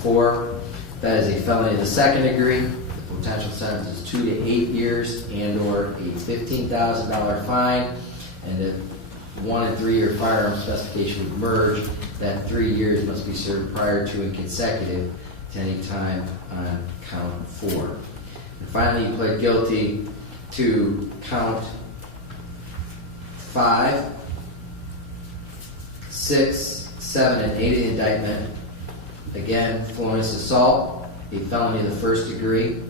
4. That is a felony of the second degree. The potential sentence is 2 to 8 years and/or a $15,000 fine, and the 1 and 3 year firearm specification would merge. That 3 years must be served prior to and consecutive to any time on count 4. And finally, he pled guilty to count 5, 6, 7, and 8 of the indictment. Again, felonious assault, a felony of the first degree.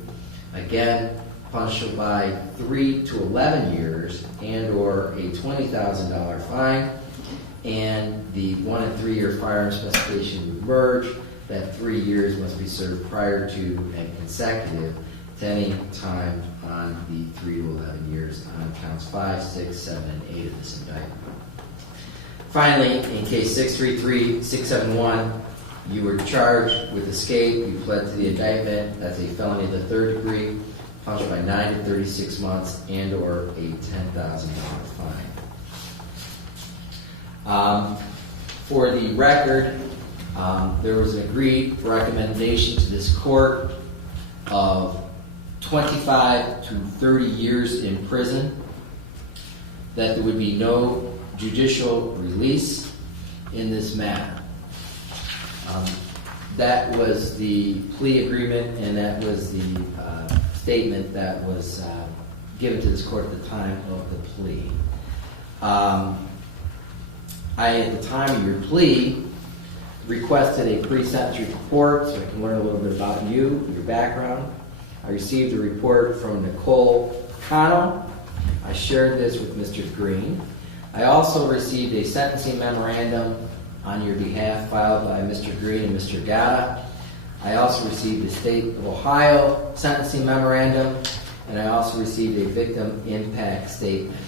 Again, punishable by 3 to 11 years and/or a $20,000 fine. And the 1 and 3 year firearm specification would merge. That 3 years must be served prior to and consecutive to any time on the 3 to 11 years on counts 5, 6, 7, and 8 of this indictment. Finally, in case 633-671, you were charged with escape. You pled to the indictment. That's a felony of the third degree, punished by 9 to 36 months and/or a $10,000 fine. For the record, there was an agreed recommendation to this court of 25 to 30 years in prison, that there would be no judicial release in this matter. That was the plea agreement, and that was the statement that was given to this court at the time of the plea. At the time of your plea, requested a pre-sentence report so I can learn a little bit about you, your background. I received a report from Nicole Cano. I shared this with Mr. Green. I also received a sentencing memorandum on your behalf filed by Mr. Green and Mr. Gatta. I also received a State of Ohio sentencing memorandum, and I also received a victim impact statement.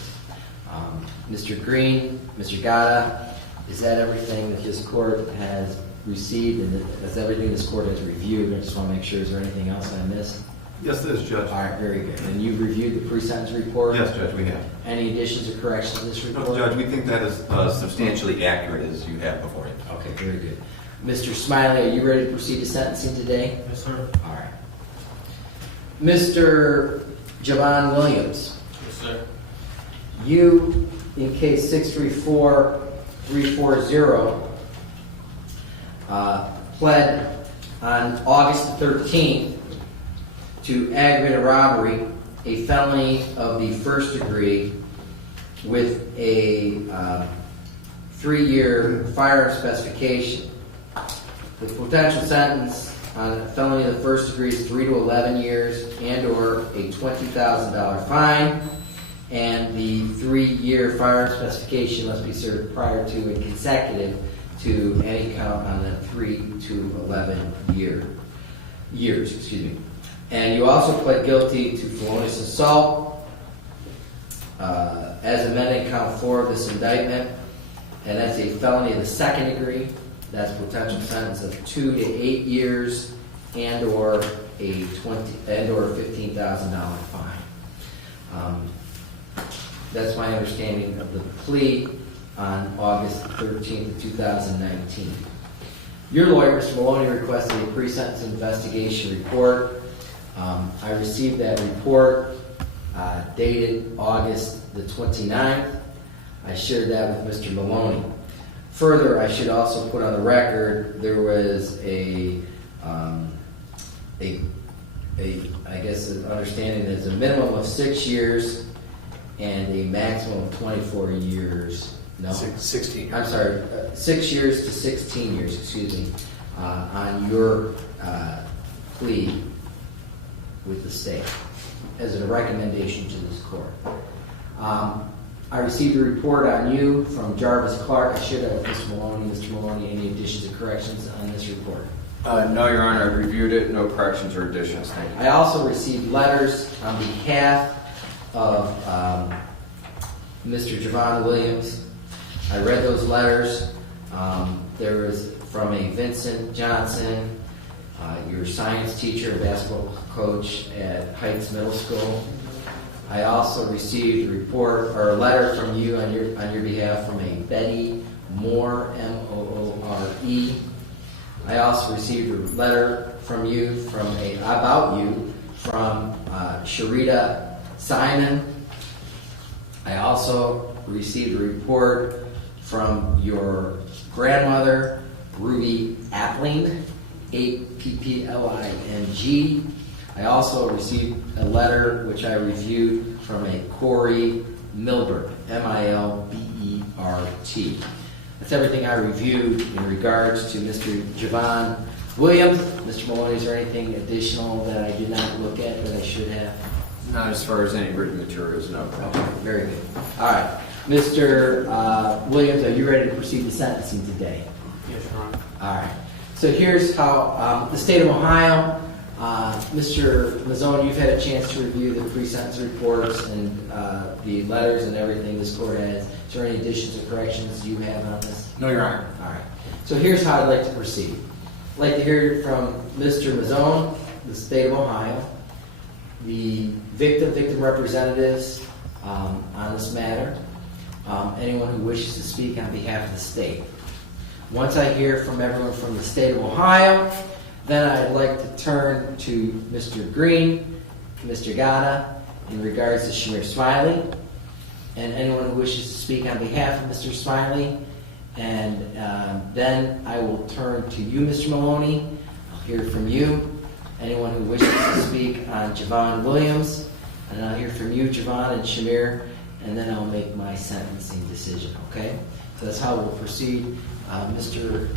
Mr. Green, Mr. Gatta, is that everything that this court has received, and that's everything this court has reviewed? I just want to make sure, is there anything else I missed? Yes, it is, Judge. All right, very good. And you've reviewed the pre-sentence report? Yes, Judge, we have. Any additions or corrections to this report? No, Judge, we think that is substantially accurate as you have before you. Okay, very good. Mr. Smiley, are you ready to proceed to sentencing today? Yes, sir. All right. Mr. Javon Williams, Yes, sir. you, in case 634340, pled on August 13th to aggravated robbery, a felony of the first degree with a 3-year firearm specification. The potential sentence on a felony of the first degree is 3 to 11 years and/or a $20,000 fine, and the 3-year firearm specification must be served prior to and consecutive to any count on the 3 to 11 years. And you also pled guilty to felonious assault as amended count 4 of this indictment, and that's a felony of the second degree. That's a potential sentence of 2 to 8 years and/or a $15,000 fine. That's my understanding of the plea on August 13th of 2019. Your lawyer, Mr. Maloney, requested a pre-sentence investigation report. I received that report dated August the 29th. I shared that with Mr. Maloney. Further, I should also put on the record there was an understanding that there's a minimum of 6 years and a maximum of 24 years. No, 16. I'm sorry, 6 years to 16 years. Excuse me, on your plea with the state as a recommendation to this court. I received a report on you from Jarvis Clark. I shared that with Mr. Maloney. Mr. Maloney, any additions or corrections on this report? No, Your Honor, I reviewed it. No corrections or additions. Thank you. I also received letters on behalf of Mr. Javon Williams. I read those letters. There was from a Vincent Johnson, your science teacher, basketball coach at Heights Middle School. I also received a report or a letter from you on your behalf from a Betty Moore, Moore, I also received a letter from you about you from Sharita Simon. I also received a report from your grandmother, Ruby Appling, Appling. I also received a letter which I reviewed from a Corey Milbert, Milbert. That's everything I reviewed in regards to Mr. Javon Williams. Mr. Maloney, is there anything additional that I did not look at that I should have? Not as far as any written materials, no. Okay, very good. All right. Mr. Williams, are you ready to proceed to sentencing today? Yes, Your Honor. All right. So here's how the state of Ohio, Mr. Mazzone, you've had a chance to review the pre-sentence reports and the letters and everything this court has. Is there any additions or corrections you have on this? No, Your Honor. All right. So here's how I'd like to proceed. I'd like to hear from Mr. Mazzone, the state of Ohio, the victim representatives on this matter, anyone who wishes to speak on behalf of the state. Once I hear from everyone from the state of Ohio, then I'd like to turn to Mr. Green, Mr. Gata, in regards to Shamir Smiley, and anyone who wishes to speak on behalf of Mr. Smiley. And then I will turn to you, Mr. Maloney. I'll hear from you. Anyone who wishes to speak on Javon Williams, and I'll hear from you, Javon and Shamir, and then I'll make my sentencing decision, okay? So that's how we'll proceed. Mr.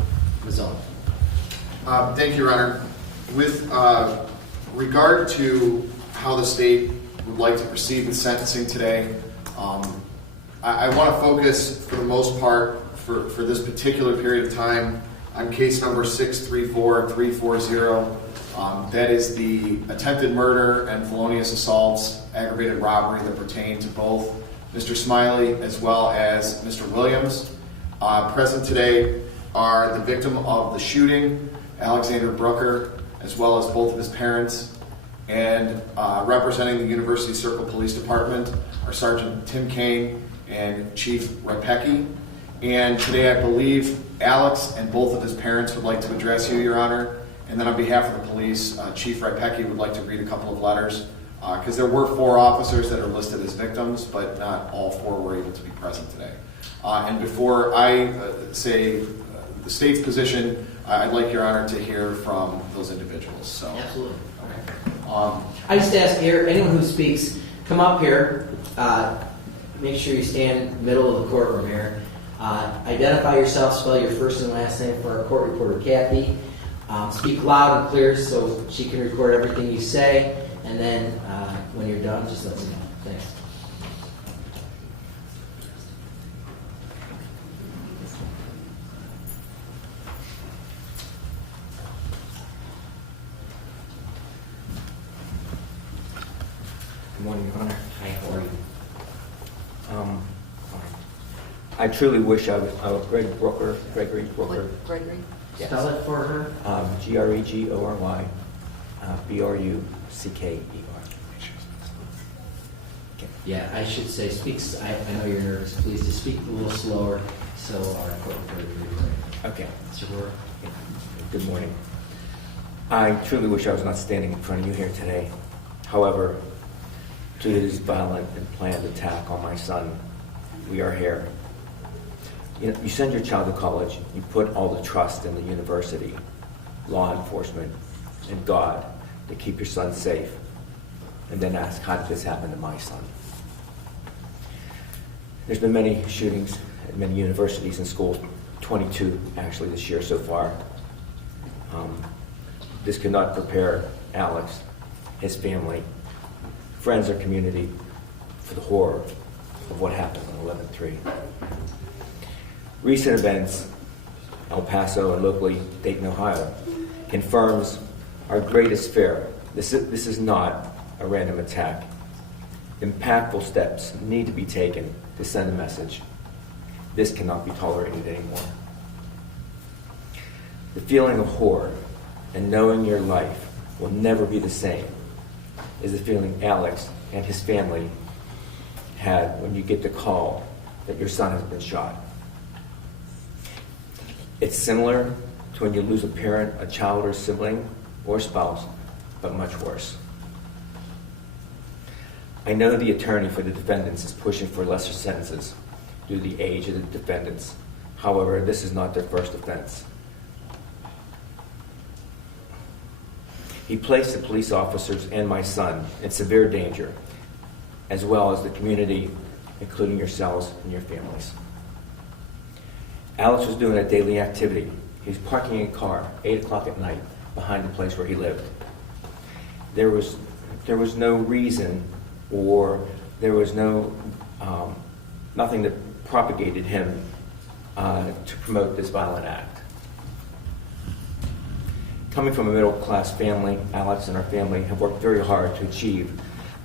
Mazzone. Thank you, Your Honor. With regard to how the state would like to proceed with sentencing today, I want to focus, for the most part, for this particular period of time, on case number 634340. That is the attempted murder and felonious assaults, aggravated robbery that pertain to both Mr. Smiley as well as Mr. Williams. Present today are the victim of the shooting, Alexander Brooker, as well as both of his parents, and representing the University Circle Police Department are Sergeant Tim Kane and Chief Repecki. And today I believe Alex and both of his parents would like to address you, Your Honor. And then on behalf of the police, Chief Repecki would like to read a couple of letters, because there were 4 officers that are listed as victims, but not all 4 were able to be present today. And before I say the state's position, I'd like, Your Honor, to hear from those individuals. So, Absolutely. Okay. I just ask here, anyone who speaks, come up here. Make sure you stand middle of the courtroom here. Identify yourself, spell your first and last name for our court reporter, Kathy. Speak loud and clear so she can record everything you say. And then when you're done, just let us know. Thanks. Good morning, Your Honor. Hi, how are you? I truly wish I was Gregory Brooker. Gregory? Yes. Spell it for her. Gregory, Brucker. Okay. Yeah, I should say, I know you're nervous. Please just speak a little slower so our court reporter can record it. Okay. Mr. Brewer. Good morning. I truly wish I was not standing in front of you here today. However, due to this violent and planned attack on my son, we are here. You know, you send your child to college, you put all the trust in the university, law enforcement, and God to keep your son safe, and then ask, how did this happen to my son? There's been many shootings at many universities and schools, 22 actually this year so far. This could not prepare Alex, his family, friends, or community for the horror of what happened on 11/3. Recent events, El Paso and locally Dayton, Ohio, confirms our greatest fear. This is not a random attack. Impactful steps need to be taken to send a message. This cannot be tolerated anymore. The feeling of horror and knowing your life will never be the same is the feeling Alex and his family had when you get the call that your son has been shot. It's similar to when you lose a parent, a child, or sibling, or spouse, but much worse. I know the attorney for the defendants is pushing for lesser sentences due to the age of the defendants. However, this is not their first offense. He placed the police officers and my son in severe danger, as well as the community, including yourselves and your families. Alex was doing a daily activity. He was parking a car 8 o'clock at night behind the place where he lived. There was no reason, or there was nothing that propagated him to promote this violent act. Coming from a middle-class family, Alex and our family have worked very hard to achieve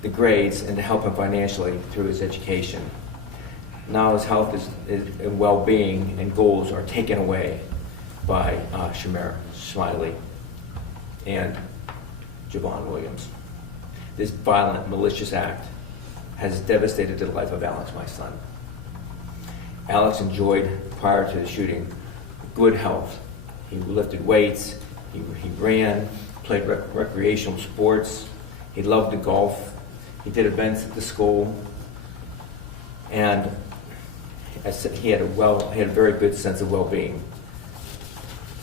the grades and to help him financially through his education. Now his health and well-being and goals are taken away by Shamir Smiley and Javon Williams. This violent, malicious act has devastated the life of Alex, my son. Alex enjoyed, prior to the shooting, good health. He lifted weights, he ran, played recreational sports, he loved to golf, he did events at the school, and he had a very good sense of well-being.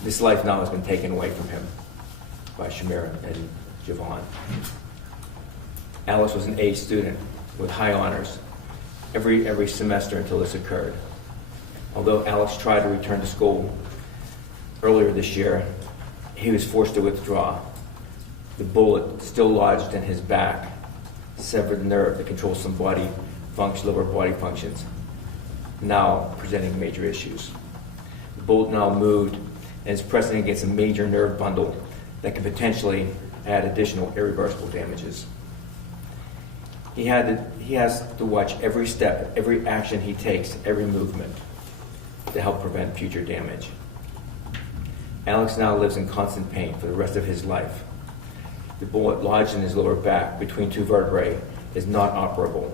This life now has been taken away from him by Shamir and Javon. Alex was an A student with high honors every semester until this occurred. Although Alex tried to return to school earlier this year, he was forced to withdraw. The bullet still lodged in his back, severed the nerve that controls some lower body functions, now presenting major issues. The bullet now moved and is pressing against a major nerve bundle that can potentially add additional irreversible damages. He has to watch every step, every action he takes, every movement to help prevent future damage. Alex now lives in constant pain for the rest of his life. The bullet lodged in his lower back between two vertebrae is not operable.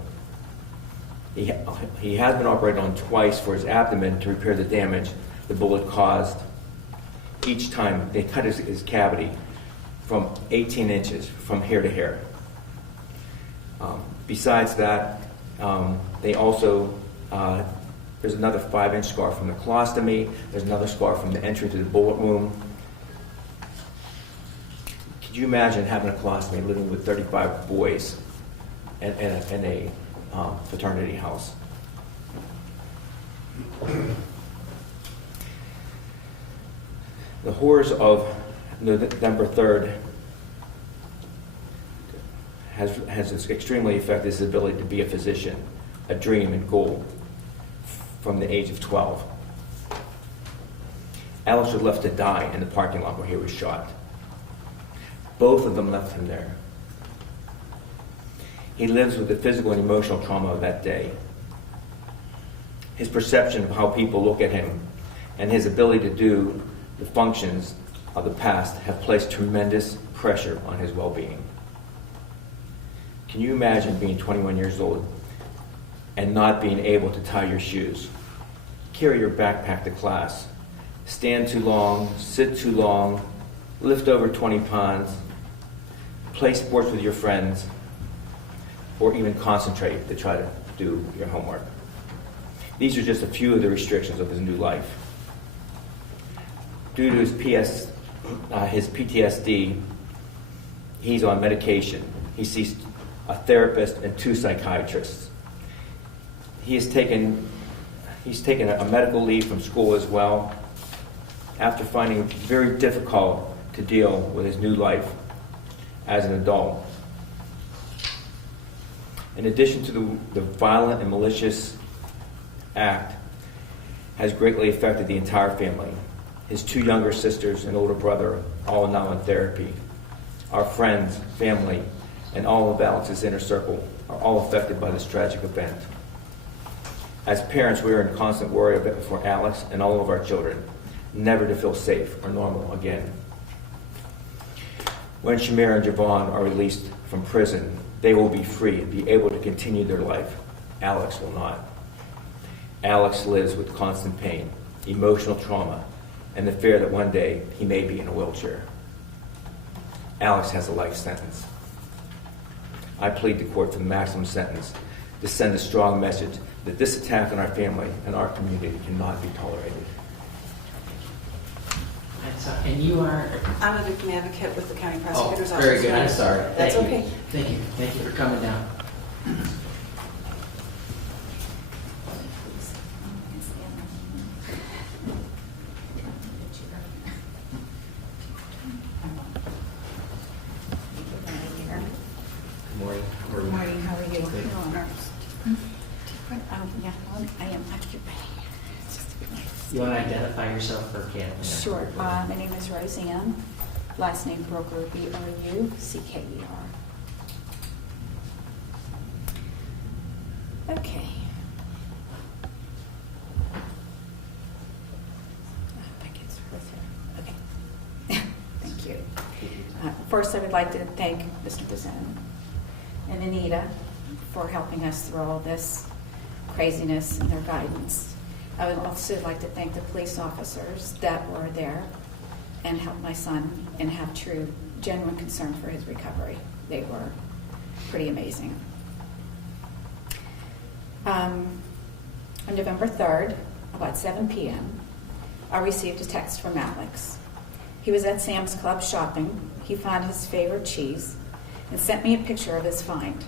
He has been operated on twice for his abdomen to repair the damage the bullet caused. Each time they cut his cavity from 18 inches from hair to hair. Besides that, they also there's another 5-inch scar from the colostomy. There's another scar from the entry to the bullet wound. Could you imagine having a colostomy, living with 35 boys in a fraternity house? The horrors of November 3rd has extremely affected his ability to be a physician, a dream and goal from the age of 12. Alex was left to die in the parking lot where he was shot. Both of them left him there. He lives with the physical and emotional trauma of that day. His perception of how people look at him and his ability to do the functions of the past have placed tremendous pressure on his well-being. Can you imagine being 21 years old and not being able to tie your shoes, carry your backpack to class, stand too long, sit too long, lift over 20 pounds, play sports with your friends, or even concentrate to try to do your homework? These are just a few of the restrictions of his new life. Due to his PTSD, he's on medication. He sees a therapist and 2 psychiatrists. He's taken a medical leave from school as well, after finding it very difficult to deal with his new life as an adult. In addition to the violent and malicious act has greatly affected the entire family. His 2 younger sisters and older brother, all now in therapy. Our friends, family, and all of Alex's inner circle are all affected by this tragic event. As parents, we are in constant worry of it for Alex and all of our children, never to feel safe or normal again. When Shamir and Javon are released from prison, they will be free and be able to continue their life. Alex will not. Alex lives with constant pain, emotional trauma, and the fear that one day he may be in a wheelchair. Alex has a life sentence. I plead the court for the maximum sentence to send a strong message that this attack on our family and our community cannot be tolerated. And you are? I'm a victim advocate with the county prosecutor's office. Very good, I'm sorry. That's Thank you. okay. Thank you for coming down. Good morning. Good morning, how are you? Good. Your Honor. Yeah, I am occupied. You want to identify yourself for Ken? Sure. My name is Roseanne. Last name Broker, Broucker. Okay. I hope I get through with it. Okay. Thank you. First, I would like to thank Mr. Bazan and Anita for helping us through all this craziness and their guidance. I would also like to thank the police officers that were there and helped my son and have true, genuine concern for his recovery. They were pretty amazing. On November 3rd, about 7 p.m., I received a text from Alex. He was at Sam's Club shopping. He found his favorite cheese and sent me a picture of his find.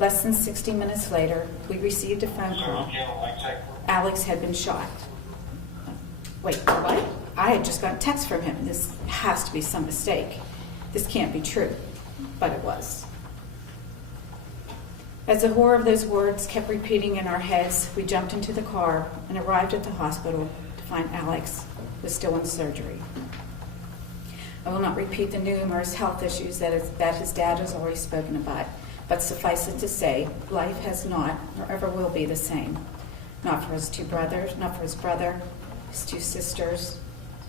Less than 60 minutes later, we received a phone call. Alex had been shot. Wait, what? I had just got a text from him. This has to be some mistake. This can't be true. But it was. As the horror of those words kept repeating in our heads, we jumped into the car and arrived at the hospital to find Alex was still in surgery. I will not repeat the numerous health issues that his dad has already spoken about, but suffice it to say, life has not, nor ever will be the same. Not for his two brothers, not for his brother, his two sisters,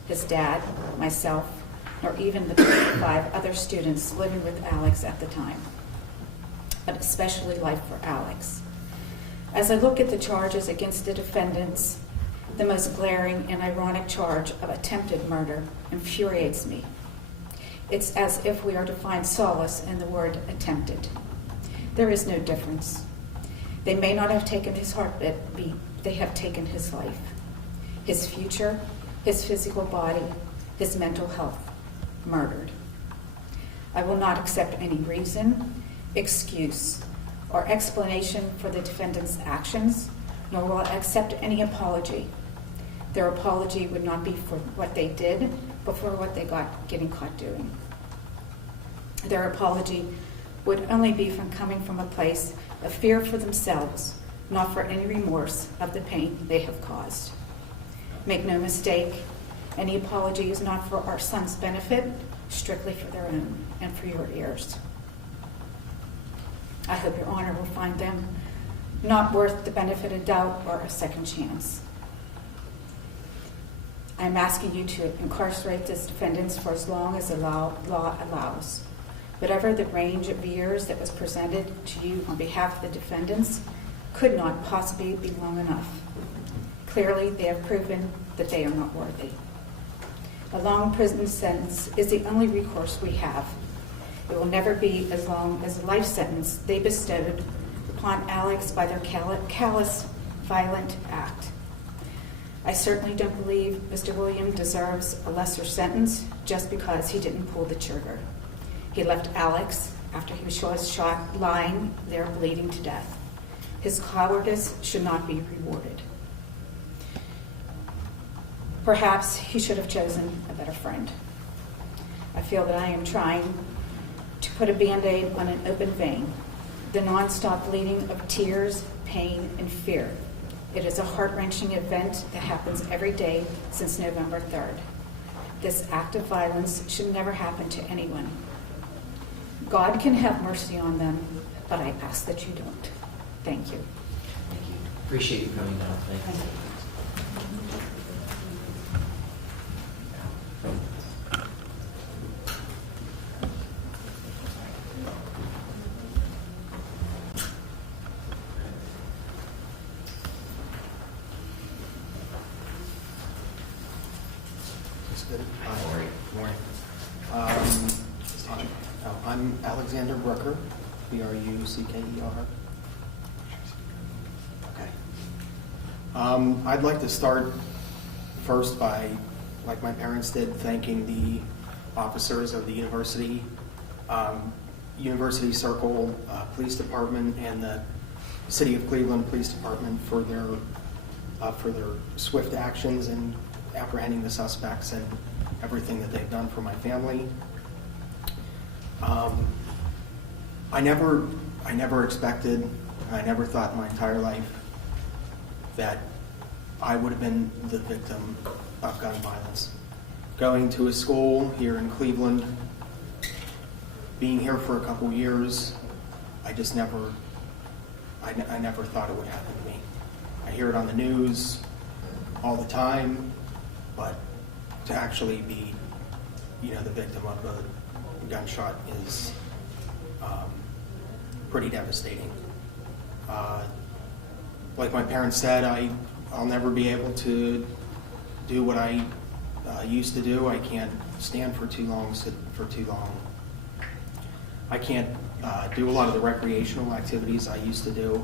his dad, myself, nor even the 25 other students living with Alex at the time. But especially life for Alex. As I look at the charges against the defendants, the most glaring and ironic charge of attempted murder infuriates me. It's as if we are to find solace in the word attempted. There is no difference. They may not have taken his heartbeat, they have taken his life, his future, his physical body, his mental health, murdered. I will not accept any reason, excuse, or explanation for the defendant's actions, nor will I accept any apology. Their apology would not be for what they did, but for what they getting caught doing. Their apology would only be from coming from a place of fear for themselves, not for any remorse of the pain they have caused. Make no mistake, any apology is not for our son's benefit, strictly for their own and for your ears. I hope Your Honor will find them not worth the benefit of doubt or a second chance. I'm asking you to incarcerate these defendants for as long as the law allows. Whatever the range of years that was presented to you on behalf of the defendants could not possibly be long enough. Clearly, they have proven that they are not worthy. A long prison sentence is the only recourse we have. It will never be as long as the life sentence they bestowed upon Alex by their callous, violent act. I certainly don't believe Mr. William deserves a lesser sentence just because he didn't pull the trigger. He left Alex, after he was shot, lying there bleeding to death. His cowardice should not be rewarded. Perhaps he should have chosen a better friend. I feel that I am trying to put a Band-Aid on an open vein, the nonstop bleeding of tears, pain, and fear. It is a heart-wrenching event that happens every day since November 3rd. This act of violence should never happen to anyone. God can have mercy on them, but I ask that you don't. Thank you. Thank you. Appreciate you coming down. Thank you. I'm Alexander Brucker, B-R-U-C-K-E-R. Okay. I'd like to start first by, like my parents did, thanking the officers of the University Circle Police Department and the City of Cleveland Police Department for their swift actions in apprehending the suspects and everything that they've done for my family. I never expected, I never thought in my entire life that I would have been the victim of gun violence. Going to a school here in Cleveland, being here for a couple years, I never thought it would happen to me. I hear it on the news all the time, but to actually be, the victim of a gunshot is pretty devastating. Like my parents said, I'll never be able to do what I used to do. I can't stand for too long, sit for too long. I can't do a lot of the recreational activities I used to do.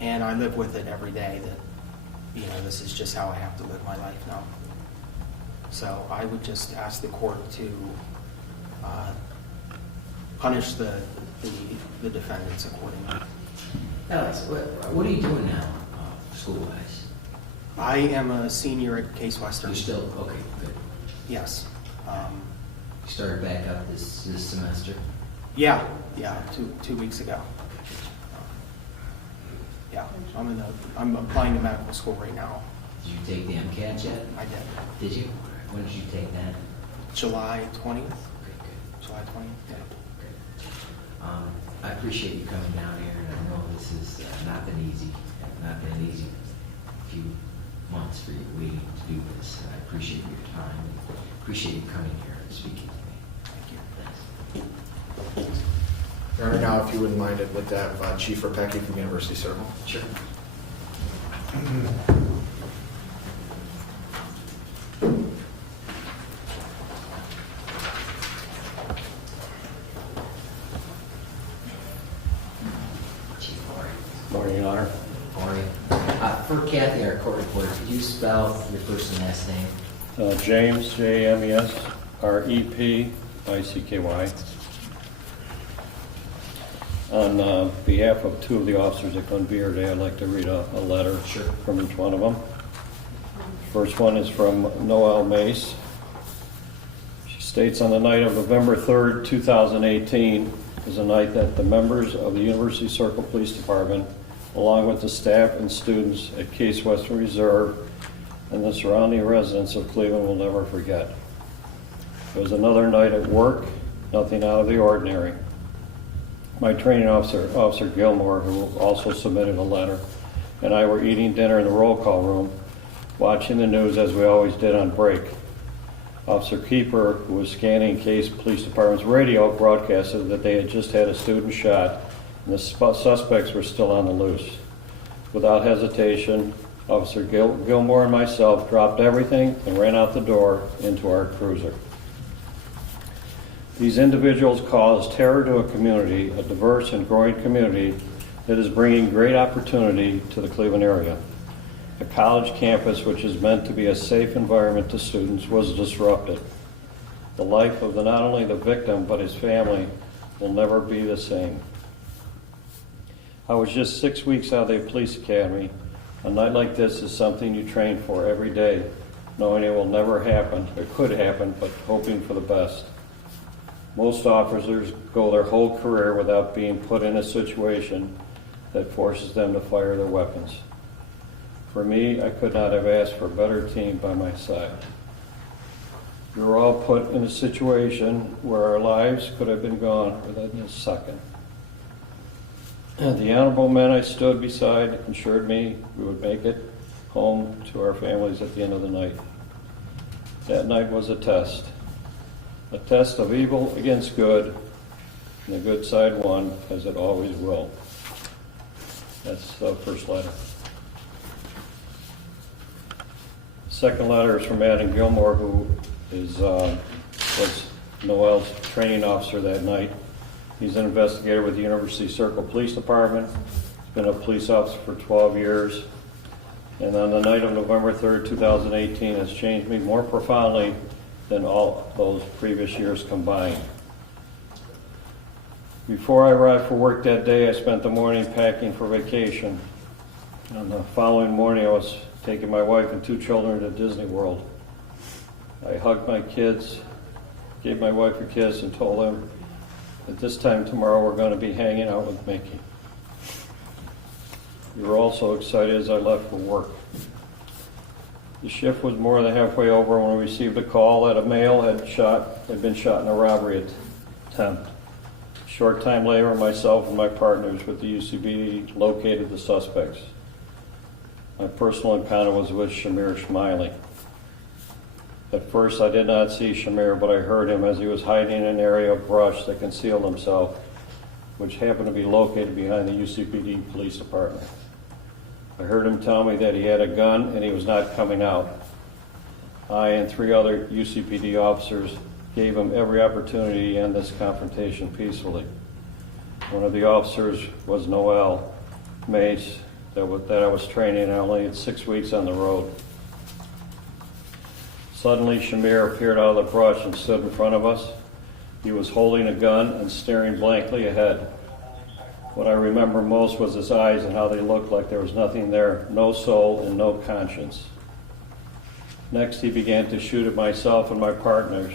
And I live with it every day that, this is just how I have to live my life now. So I would just ask the court to punish the defendants accordingly. Alex, what are you doing now, school-wise? I am a senior at Case Western. You're still, okay, good. Yes. You started back up this semester? Yeah, 2 weeks ago. Yeah, I'm applying to medical school right now. Did you take the MCAT yet? I did. Did you? When did you take that? July 20th. Okay, good. July 20th, yeah. Good. I appreciate you coming down here, and I know this has not been an easy few months for you waiting to do this. I appreciate your time, and appreciate you coming here and speaking to me. Thank you. Thanks. Your Honor, now, if you wouldn't mind, I'd like to have Chief Rapecki from University Circle. Sure. Chief, how are you? Morning, Your Honor. How are you? For Kathy, our court reporter, could you spell your first and last name? James, James, Repicky. On behalf of two of the officers that couldn't be here today, I'd like to read a letter from each one of them. First one is from Noelle Mace. She states, on the night of November 3rd, 2018, is a night that the members of the University Circle Police Department, along with the staff and students at Case Western Reserve and the surrounding residents of Cleveland, will never forget. It was another night at work, nothing out of the ordinary. My training officer, Officer Gilmore, who also submitted a letter, and I were eating dinner in the roll call room, watching the news as we always did on break. Officer Keeper, who was scanning Case Police Department's radio, broadcasted that they had just had a student shot and the suspects were still on the loose. Without hesitation, Officer Gilmore and myself dropped everything and ran out the door into our cruiser. These individuals caused terror to a community, a diverse and growing community that is bringing great opportunity to the Cleveland area. A college campus which is meant to be a safe environment to students was disrupted. The life of not only the victim but his family will never be the same. I was just 6 weeks out of the police academy. A night like this is something you train for every day, knowing it will never happen. It could happen, but hoping for the best. Most officers go their whole career without being put in a situation that forces them to fire their weapons. For me, I could not have asked for a better team by my side. We were all put in a situation where our lives could have been gone within a second. The honorable men I stood beside assured me we would make it home to our families at the end of the night. That night was a test of evil against good, and the good side won, as it always will. That's the first letter. The second letter is from Adam Gilmore, who was Noel's training officer that night. He's an investigator with the University Circle Police Department. He's been a police officer for 12 years. And on the night of November 3rd, 2018, has changed me more profoundly than all those previous years combined. Before I arrived for work that day, I spent the morning packing for vacation. On the following morning, I was taking my wife and 2 children to Disney World. I hugged my kids, gave my wife a kiss, and told them that this time tomorrow we're going to be hanging out with Mickey. We were also excited as I left for work. The shift was more than halfway over when we received a call that a male had been shot in a robbery attempt. A short time later, myself and my partners with the UCBD located the suspects. My personal encounter was with Shamir Smiley. At first, I did not see Shamir, but I heard him as he was hiding in an area of brush that concealed himself, which happened to be located behind the UCPD Police Department. I heard him tell me that he had a gun and he was not coming out. I and 3 other UCPD officers gave him every opportunity to end this confrontation peacefully. One of the officers was Noel Mace, that I was training, and I only had 6 weeks on the road. Suddenly, Shamir appeared out of the brush and stood in front of us. He was holding a gun and staring blankly ahead. What I remember most was his eyes and how they looked like there was nothing there, no soul and no conscience. Next, he began to shoot at myself and my partners.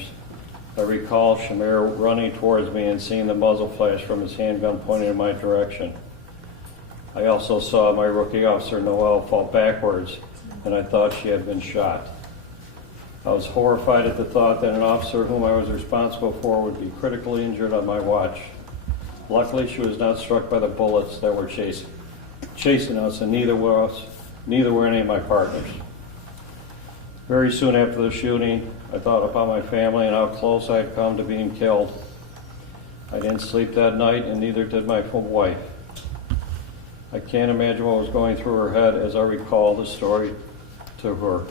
I recall Shamir running towards me and seeing the muzzle flash from his handgun pointing in my direction. I also saw my rookie officer, Noel, fall backwards, and I thought she had been shot. I was horrified at the thought that an officer whom I was responsible for would be critically injured on my watch. Luckily, she was not struck by the bullets that were chasing us, and neither were any of my partners. Very soon after the shooting, I thought about my family and how close I had come to being killed. I didn't sleep that night, and neither did my wife. I can't imagine what was going through her head as I recall the story to her.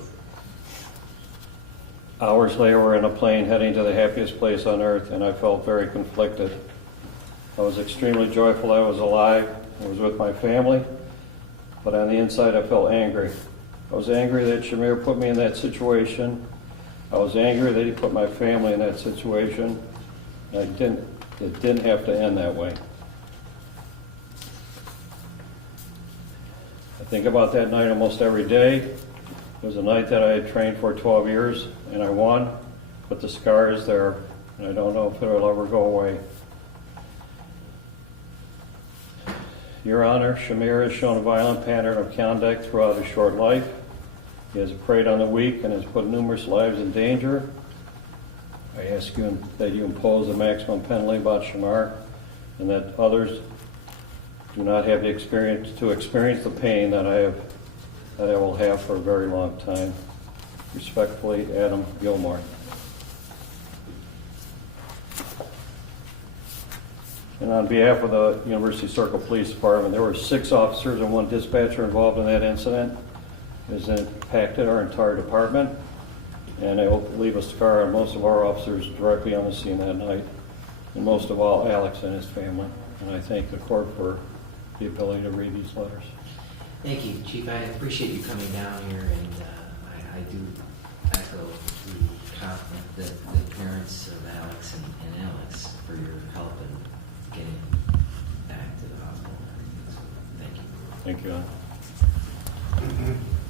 Hours later, we were in a plane heading to the happiest place on earth, and I felt very conflicted. I was extremely joyful I was alive. I was with my family, but on the inside, I felt angry. I was angry that Shamir put me in that situation. I was angry that he put my family in that situation. It didn't have to end that way. I think about that night almost every day. It was a night that I had trained for 12 years, and I won, but the scar is there, and I don't know if it'll ever go away. Your Honor, Shamir has shown a violent pattern of conduct throughout his short life. He has preyed on the weak and has put numerous lives in danger. I ask you that you impose the maximum penalty about Shamir, and that others do not have to experience the pain that I will have for a very long time. Respectfully, Adam Gilmore. And on behalf of the University Circle Police Department, there were 6 officers and 1 dispatcher involved in that incident. It has impacted our entire department, and it will leave a scar on most of our officers directly on the scene that night, and most of all, Alex and his family. And I thank the court for the ability to read these letters. Thank you, Chief. I appreciate you coming down here, and I do echo the parents of Alex and Alex for your help in getting back to the hospital. Thank you. Thank you.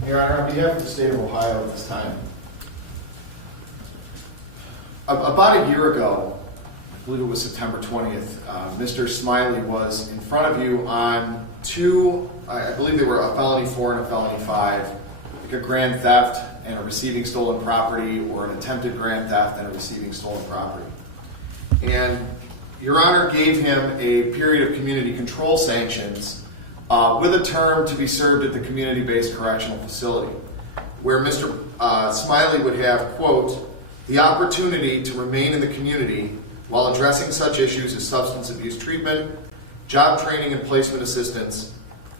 Your Honor, on behalf of the state of Ohio at this time, about a year ago, I believe it was September 20th, Mr. Smiley was in front of you on 2, I believe they were a felony 4 and a felony 5, like a grand theft and a receiving stolen property, or an attempted grand theft and a receiving stolen property. And Your Honor gave him a period of community control sanctions with a term to be served at the community-based correctional facility, where Mr. Smiley would have, quote, the opportunity to remain in the community while addressing such issues as substance abuse treatment, job training and placement assistance,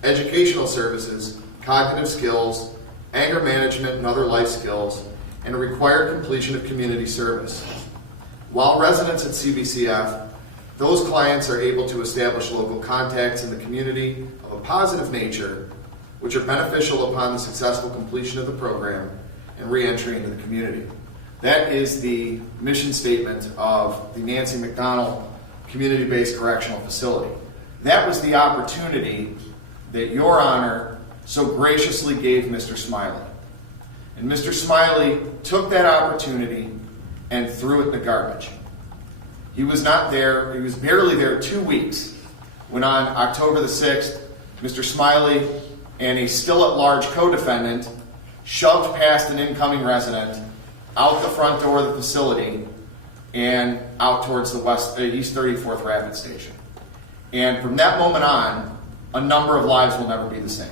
educational services, cognitive skills, anger management and other life skills, and required completion of community service. While residents at CBCF, those clients are able to establish local contacts in the community of a positive nature, which are beneficial upon the successful completion of the program and re-entry into the community. That is the mission statement of the Nancy McDonald Community-Based Correctional Facility. That was the opportunity that Your Honor so graciously gave Mr. Smiley. And Mr. Smiley took that opportunity and threw it in the garbage. He was not there, he was barely there 2 weeks when on October the 6th, Mr. Smiley and a still-at-large co-defendant shoved past an incoming resident out the front door of the facility and out towards the East 34th Rapid Station. And from that moment on, a number of lives will never be the same.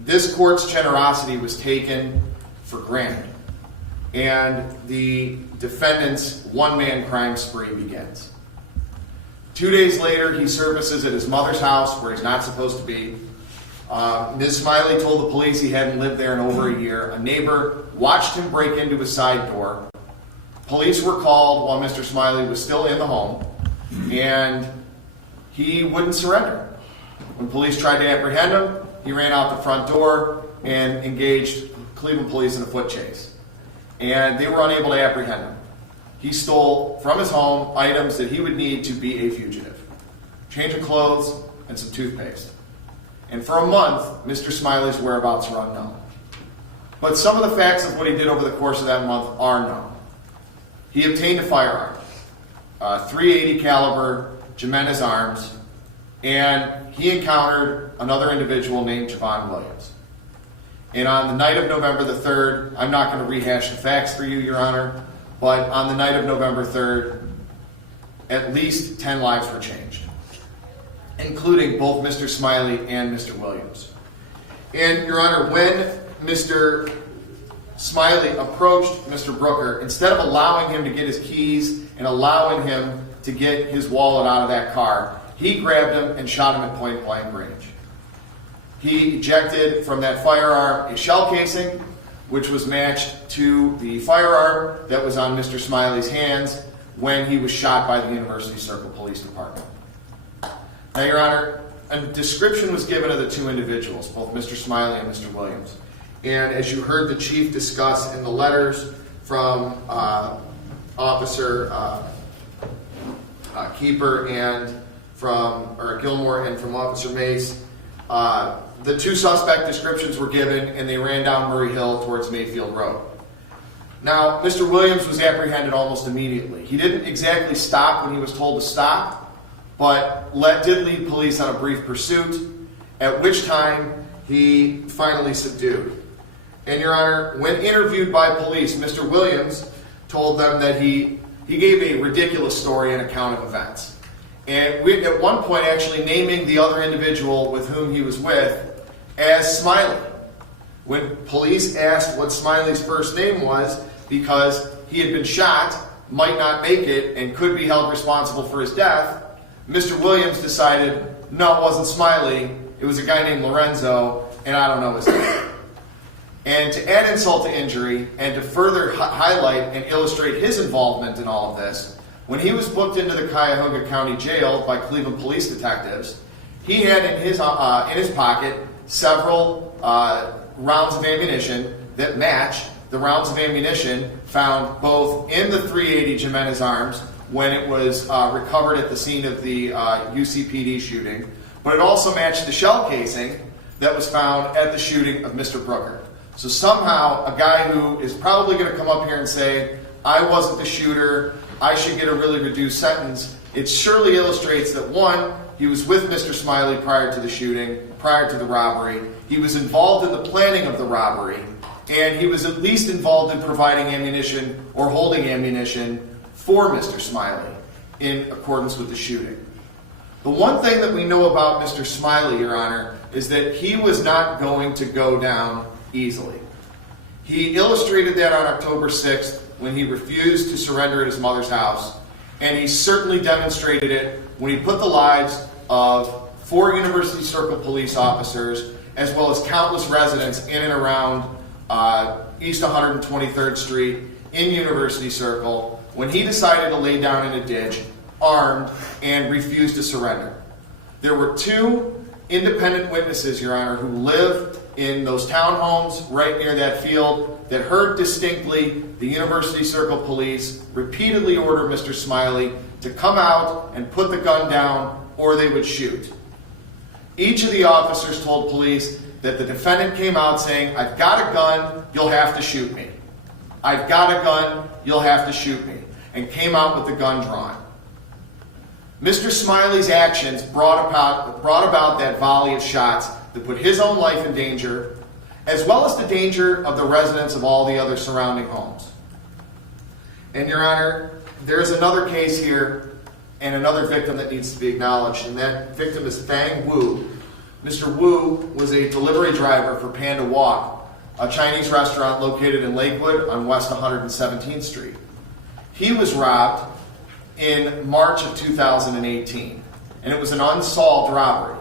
This court's generosity was taken for granted, and the defendant's one-man crime spree begins. 2 days later, he surfaces at his mother's house where he's not supposed to be. Ms. Smiley told the police he hadn't lived there in over a year. A neighbor watched him break into his side door. Police were called while Mr. Smiley was still in the home, and he wouldn't surrender. When police tried to apprehend him, he ran out the front door and engaged Cleveland police in a foot chase. And they were unable to apprehend him. He stole from his home items that he would need to be a fugitive. Change of clothes and some toothpaste. And for a month, Mr. Smiley's whereabouts were unknown. But some of the facts of what he did over the course of that month are known. He obtained a firearm, a .380 caliber Jimenez Arms, and he encountered another individual named Javon Williams. And on the night of November the 3rd, I'm not going to rehash the facts for you, Your Honor, but on the night of November 3rd, at least 10 lives were changed, including both Mr. Smiley and Mr. Williams. And, Your Honor, when Mr. Smiley approached Mr. Brooker, instead of allowing him to get his keys and allowing him to get his wallet out of that car, he grabbed him and shot him at point-blank range. He ejected from that firearm a shell casing, which was matched to the firearm that was on Mr. Smiley's hands when he was shot by the University Circle Police Department. Now, Your Honor, a description was given of the two individuals, both Mr. Smiley and Mr. Williams. And as you heard the Chief discuss in the letters from Officer Keeper and Gilmore and from Officer Mace, the two suspect descriptions were given and they ran down Murray Hill towards Mayfield Road. Now, Mr. Williams was apprehended almost immediately. He didn't exactly stop when he was told to stop, but did lead police on a brief pursuit, at which time he finally subdued. And, Your Honor, when interviewed by police, Mr. Williams told them that he gave a ridiculous story and account of events. And we, at one point, actually naming the other individual with whom he was with as Smiley. When police asked what Smiley's first name was, because he had been shot, might not make it, and could be held responsible for his death, Mr. Williams decided, no, it wasn't Smiley, it was a guy named Lorenzo, and I don't know his name. And to add insult to injury, and to further highlight and illustrate his involvement in all of this, when he was booked into the Cuyahoga County Jail by Cleveland police detectives, he had in his pocket several rounds of ammunition that match the rounds of ammunition found both in the .380 Jimenez Arms when it was recovered at the scene of the UCPD shooting, but it also matched the shell casing that was found at the shooting of Mr. Brooker. So somehow a guy who is probably going to come up here and say, I wasn't the shooter, I should get a really reduced sentence, it surely illustrates that, one, he was with Mr. Smiley prior to the shooting, prior to the robbery, he was involved in the planning of the robbery, and he was at least involved in providing ammunition or holding ammunition for Mr. Smiley in accordance with the shooting. The one thing that we know about Mr. Smiley, Your Honor, is that he was not going to go down easily. He illustrated that on October 6th when he refused to surrender at his mother's house, and he certainly demonstrated it when he put the lives of 4 University Circle police officers as well as countless residents in and around East 123rd Street in University Circle when he decided to lay down in a ditch, armed, and refused to surrender. There were 2 independent witnesses, Your Honor, who lived in those townhomes right near that field that heard distinctly the University Circle police repeatedly order Mr. Smiley to come out and put the gun down or they would shoot. Each of the officers told police that the defendant came out saying, "I've got a gun, you'll have to shoot me. I've got a gun, you'll have to shoot me," and came out with the gun drawn. Mr. Smiley's actions brought about that volley of shots that put his own life in danger, as well as the danger of the residents of all the other surrounding homes. And Your Honor, there is another case here and another victim that needs to be acknowledged, and that victim is Fang Wu. Mr. Wu was a delivery driver for Panda Walk, a Chinese restaurant located in Lakewood on West 117th Street. He was robbed in March of 2018, and it was an unsolved robbery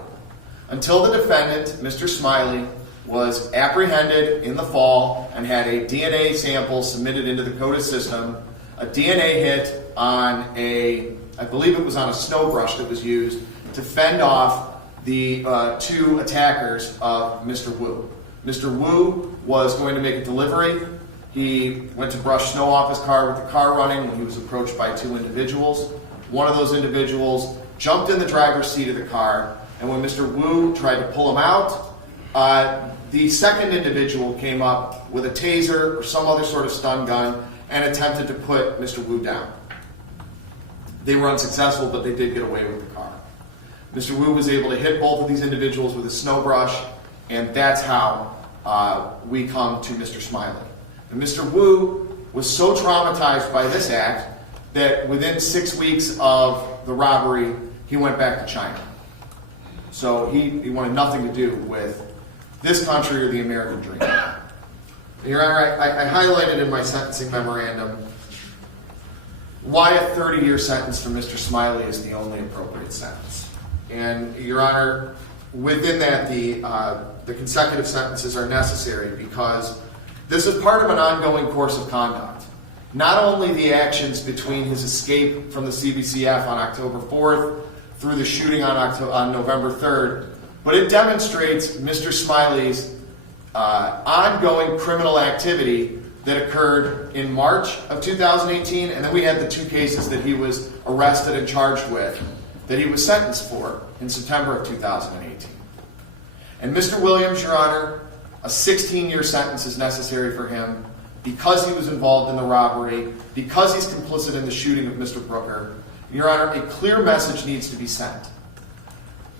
until the defendant, Mr. Smiley, was apprehended in the fall and had a DNA sample submitted into the CODIS system, a DNA hit on I believe it was on a snow brush that was used to fend off the 2 attackers of Mr. Wu. Mr. Wu was going to make a delivery. He went to brush snow off his car with the car running when he was approached by 2 individuals. One of those individuals jumped in the driver's seat of the car, and when Mr. Wu tried to pull him out, the second individual came up with a taser or some other sort of stun gun and attempted to put Mr. Wu down. They were unsuccessful, but they did get away with the car. Mr. Wu was able to hit both of these individuals with a snow brush, and that's how we come to Mr. Smiley. And Mr. Wu was so traumatized by this act that within 6 weeks of the robbery, he went back to China. So he wanted nothing to do with this country or the American dream. Your Honor, I highlighted in my sentencing memorandum why a 30-year sentence for Mr. Smiley is the only appropriate sentence. And Your Honor, within that, the consecutive sentences are necessary because this is part of an ongoing course of conduct. Not only the actions between his escape from the CBCF on October 4th through the shooting on November 3rd, but it demonstrates Mr. Smiley's ongoing criminal activity that occurred in March of 2018, and then we had the 2 cases that he was arrested and charged with that he was sentenced for in September of 2018. And Mr. Williams, Your Honor, a 16-year sentence is necessary for him because he was involved in the robbery, because he's complicit in the shooting of Mr. Brooker. Your Honor, a clear message needs to be sent.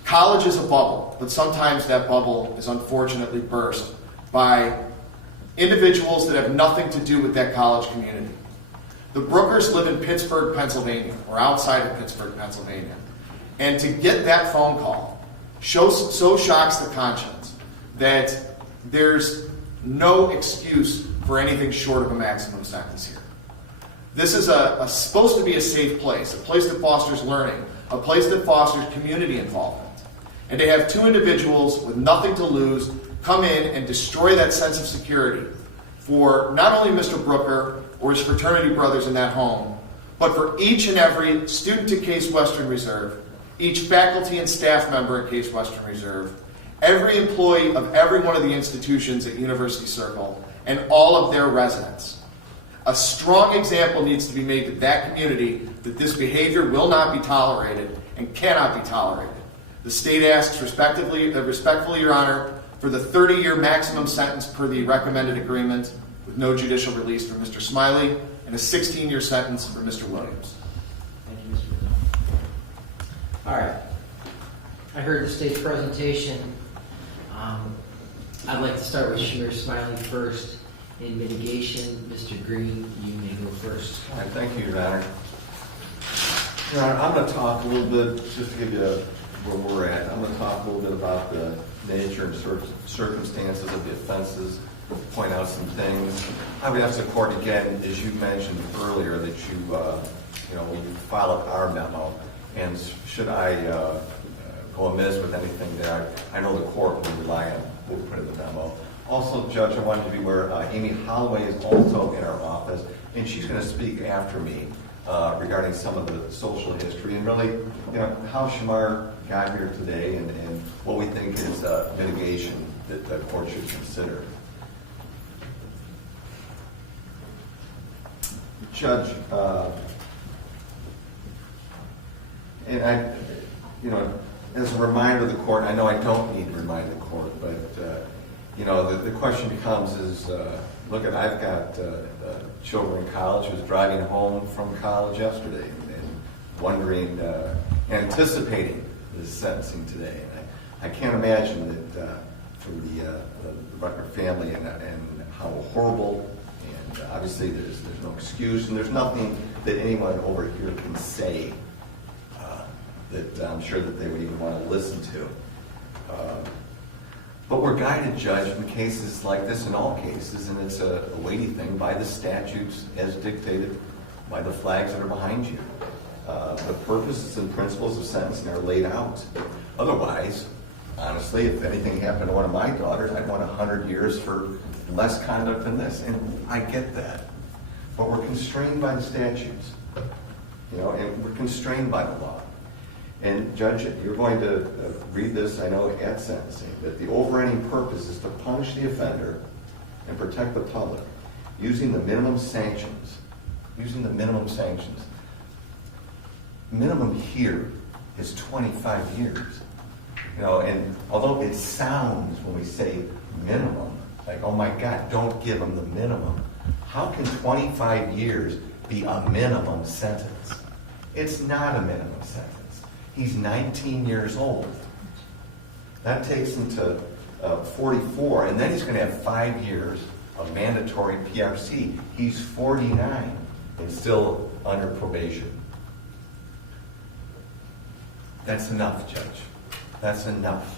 College is a bubble, but sometimes that bubble is unfortunately burst by individuals that have nothing to do with that college community. The Brookers live in Pittsburgh, Pennsylvania, or outside of Pittsburgh, Pennsylvania. And to get that phone call so shocks the conscience that there's no excuse for anything short of a maximum sentence here. This is supposed to be a safe place, a place that fosters learning, a place that fosters community involvement. And to have 2 individuals with nothing to lose come in and destroy that sense of security for not only Mr. Brooker or his fraternity brothers in that home, but for each and every student at Case Western Reserve, each faculty and staff member at Case Western Reserve, every employee of every one of the institutions at University Circle, and all of their residents. A strong example needs to be made to that community that this behavior will not be tolerated and cannot be tolerated. The state asks respectfully, Your Honor, for the 30-year maximum sentence per the recommended agreement with no judicial release for Mr. Smiley and a 16-year sentence for Mr. Williams. Thank you, Mr. Rizzo. All right. I heard the state's presentation. I'd like to start with Shamir Smiley first. In mitigation, Mr. Green, you may go first. All right, thank you, Your Honor. Your Honor, I'm going to talk a little bit, just to give you where we're at, I'm going to talk a little bit about the nature and circumstances of the offenses, point out some things. I would ask the court again, as you mentioned earlier, that we filed our memo, and should I go amiss with anything there, I know the court will rely on what we put in the memo. Also, Judge, I wanted to be aware, Amy Holloway is also in our office. and she's going to speak after me regarding some of the social history and really, how Shamar got here today and what we think is mitigation that the court should consider. Judge, and I, as a reminder to the court, I know I don't need to remind the court, but, the question becomes is, I've got children in college who was driving home from college yesterday and wondering, anticipating this sentencing today. And I can't imagine that for the Rucker family and how horrible, and obviously there's no excuse and there's nothing that anyone over here can say that I'm sure that they would even want to listen to. But we're guided, Judge, in cases like this, in all cases, and it's a weighty thing, by the statutes as dictated by the flags that are behind you. The purposes and principles of sentencing are laid out. Otherwise, honestly, if anything happened to one of my daughters, I'd want 100 years for less conduct than this. And I get that. But we're constrained by the statutes, and we're constrained by the law. And Judge, you're going to read this, I know, at sentencing, that the overriding purpose is to punish the offender and protect the public using the minimum sanctions. Minimum here is 25 years. And although it sounds, when we say minimum, like, oh my God, don't give them the minimum. How can 25 years be a minimum sentence? It's not a minimum sentence. He's 19 years old. That takes him to 44, and then he's going to have 5 years of mandatory PRC. He's 49 and still under probation. That's enough, Judge. That's enough.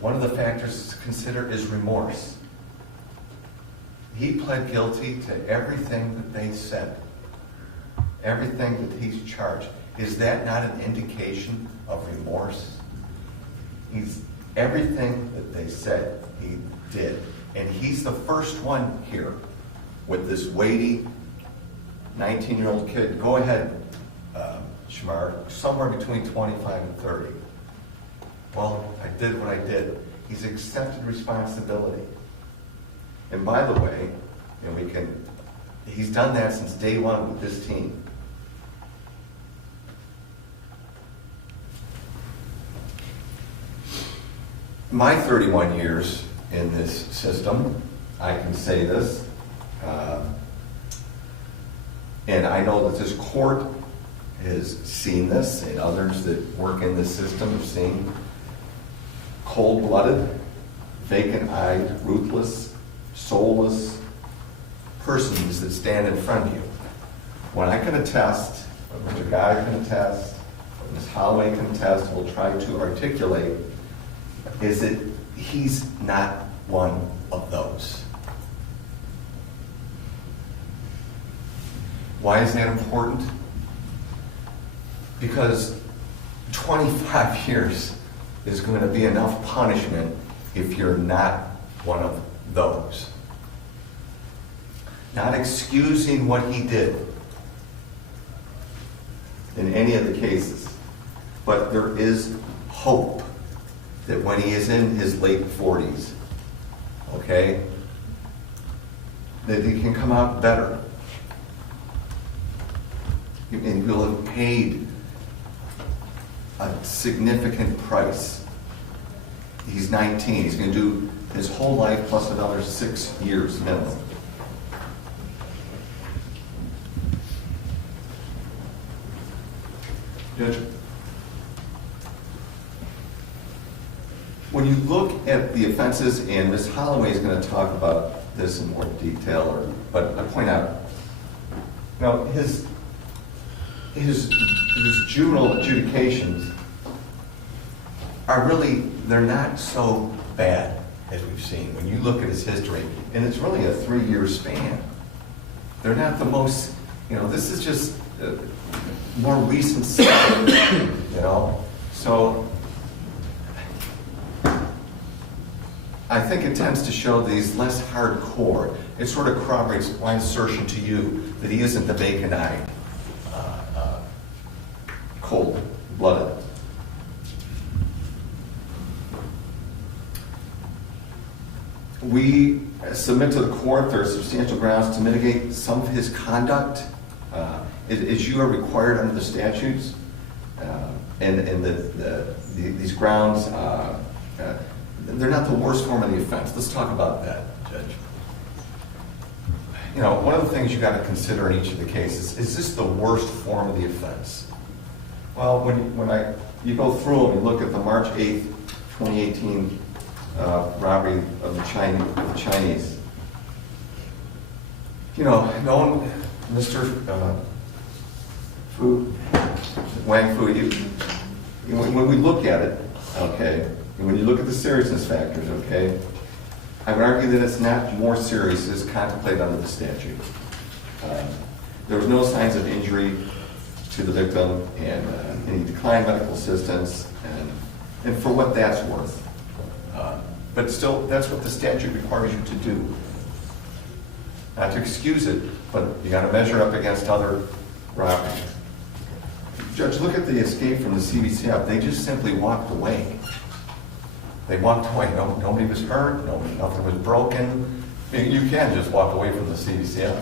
One of the factors to consider is remorse. He pled guilty to everything that they said. Everything that he's charged. Is that not an indication of remorse? Everything that they said, he did. And he's the first one here with this weighty 19-year-old kid. Go ahead, Shamar, somewhere between 25 and 30. Well, I did what I did. He's accepted responsibility. And by the way, he's done that since day one with this team. My 31 years in this system, I can say this, and I know that this court has seen this, and others that work in this system have seen cold-blooded, vacant-eyed, ruthless, soulless persons that stand in front of you. When I can attest, what Mr. Goddard can attest, what Ms. Holloway can attest, will try to articulate, is that he's not one of those. Why is that important? Because 25 years is going to be enough punishment if you're not one of those. Not excusing what he did in any of the cases, but there is hope that when he is in his late 40s, okay, that he can come out better. And he'll have paid a significant price. He's 19. He's going to do his whole life plus another 6 years minimum. Judge, when you look at the offenses, and Ms. Holloway is going to talk about this in more detail, but I point out, his juvenile adjudications are really, they're not so bad as we've seen. When you look at his history, and it's really a 3-year span. They're not the most, this is just more recent stuff, So I think it tends to show that he's less hardcore. It sort of corroborates my assertion to you that he isn't the vacant-eyed, cold-blooded. We submit to the court there are substantial grounds to mitigate some of his conduct, as you are required under the statutes. And these grounds, they're not the worst form of the offense. Let's talk about that, Judge. You know, one of the things you got to consider in each of the cases, is this the worst form of the offense? Well, when you go through them and look at the March 8th, 2018 robbery of the Chinese, you know, Mr. Wang Fu, when we look at it, okay, and when you look at the seriousness factors, okay, I would argue that it's not more serious as contemplated under the statute. There was no signs of injury to the victim, and he declined medical assistance, and for what that's worth. But still, that's what the statute requires you to do. Not to excuse it, but you got to measure up against other robberies. Judge, look at the escape from the CBCF. They just simply walked away. They walked away. Nobody was hurt. Nothing was broken. I mean, you can just walk away from the CBCF.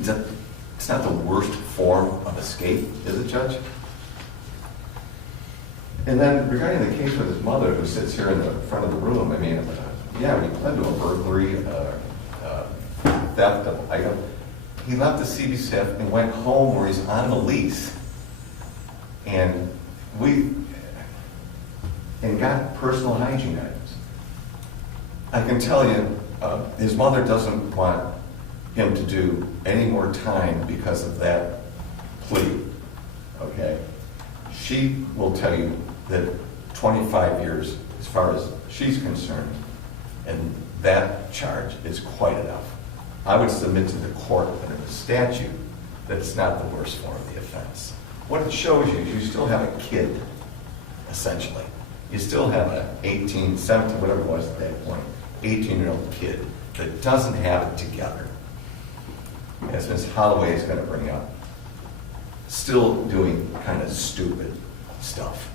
It's not the worst form of escape, is it, Judge? And then regarding the case with his mother, who sits here in the front of the room, I mean, yeah, he pled to a burglary, theft of item. He left the CBCF and went home where he's on the lease, and got personal hygiene items. I can tell you, his mother doesn't want him to do any more time because of that plea, okay? She will tell you that 25 years, as far as she's concerned, and that charge is quite enough. I would submit to the court under the statute that it's not the worst form of the offense. What it shows you is you still have a kid, essentially. You still have an 18, 17, whatever it was at that point, 18-year-old kid that doesn't have it together. As Ms. Holloway is going to bring up, still doing kind of stupid stuff.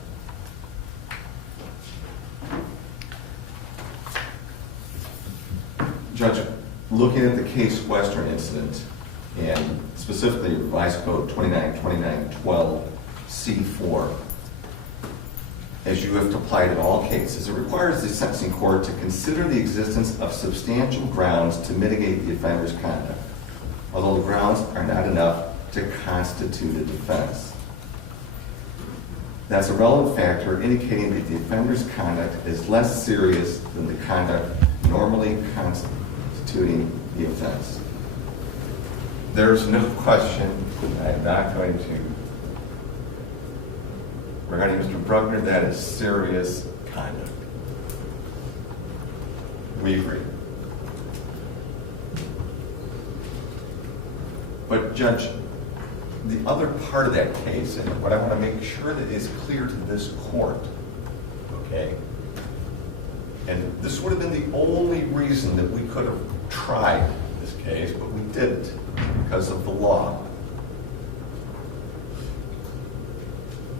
Judge, looking at the Case Western incident, and specifically Revised Code 292912 C4, as you have to apply it in all cases, it requires the sentencing court to consider the existence of substantial grounds to mitigate the offender's conduct, although the grounds are not enough to constitute a defense. That's a relevant factor indicating that the offender's conduct is less serious than the conduct normally constituting the offense. There's no question, I'm not going to, regarding Mr. Bruckner, that is serious conduct. We agree. But Judge, the other part of that case, and what I want to make sure that is clear to this court, okay, and this would have been the only reason that we could have tried this case, but we didn't because of the law.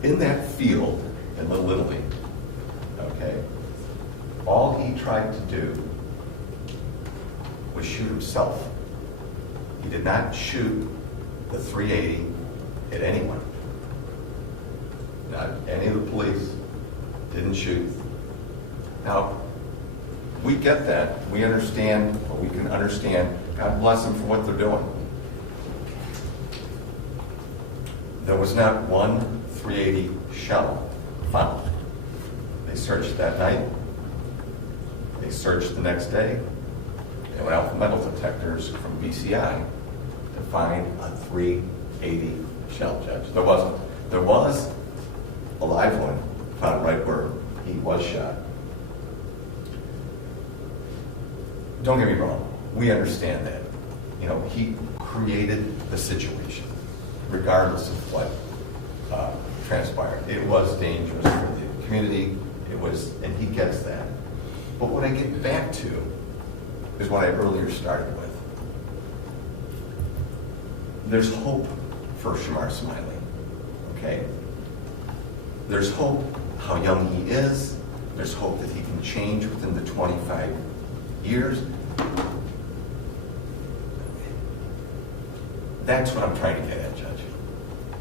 In that field, in the Little League, okay, all he tried to do was shoot himself. He did not shoot the .380 at anyone. Not any of the police. Didn't shoot. Now, we get that. We understand, or we can understand. God bless them for what they're doing. There was not one .380 shell found. They searched that night. They searched the next day. They went out with metal detectors from BCI to find a .380 shell, Judge. There wasn't. There was a live one found right where he was shot. Don't get me wrong. We understand that. You know, he created the situation, regardless of what transpired. It was dangerous for the community. It and he gets that. But what I get back to is what I earlier started with. There's hope for Shamar Smiley, okay? There's hope how young he is. There's hope that he can change within the 25 years. That's what I'm trying to get at, Judge.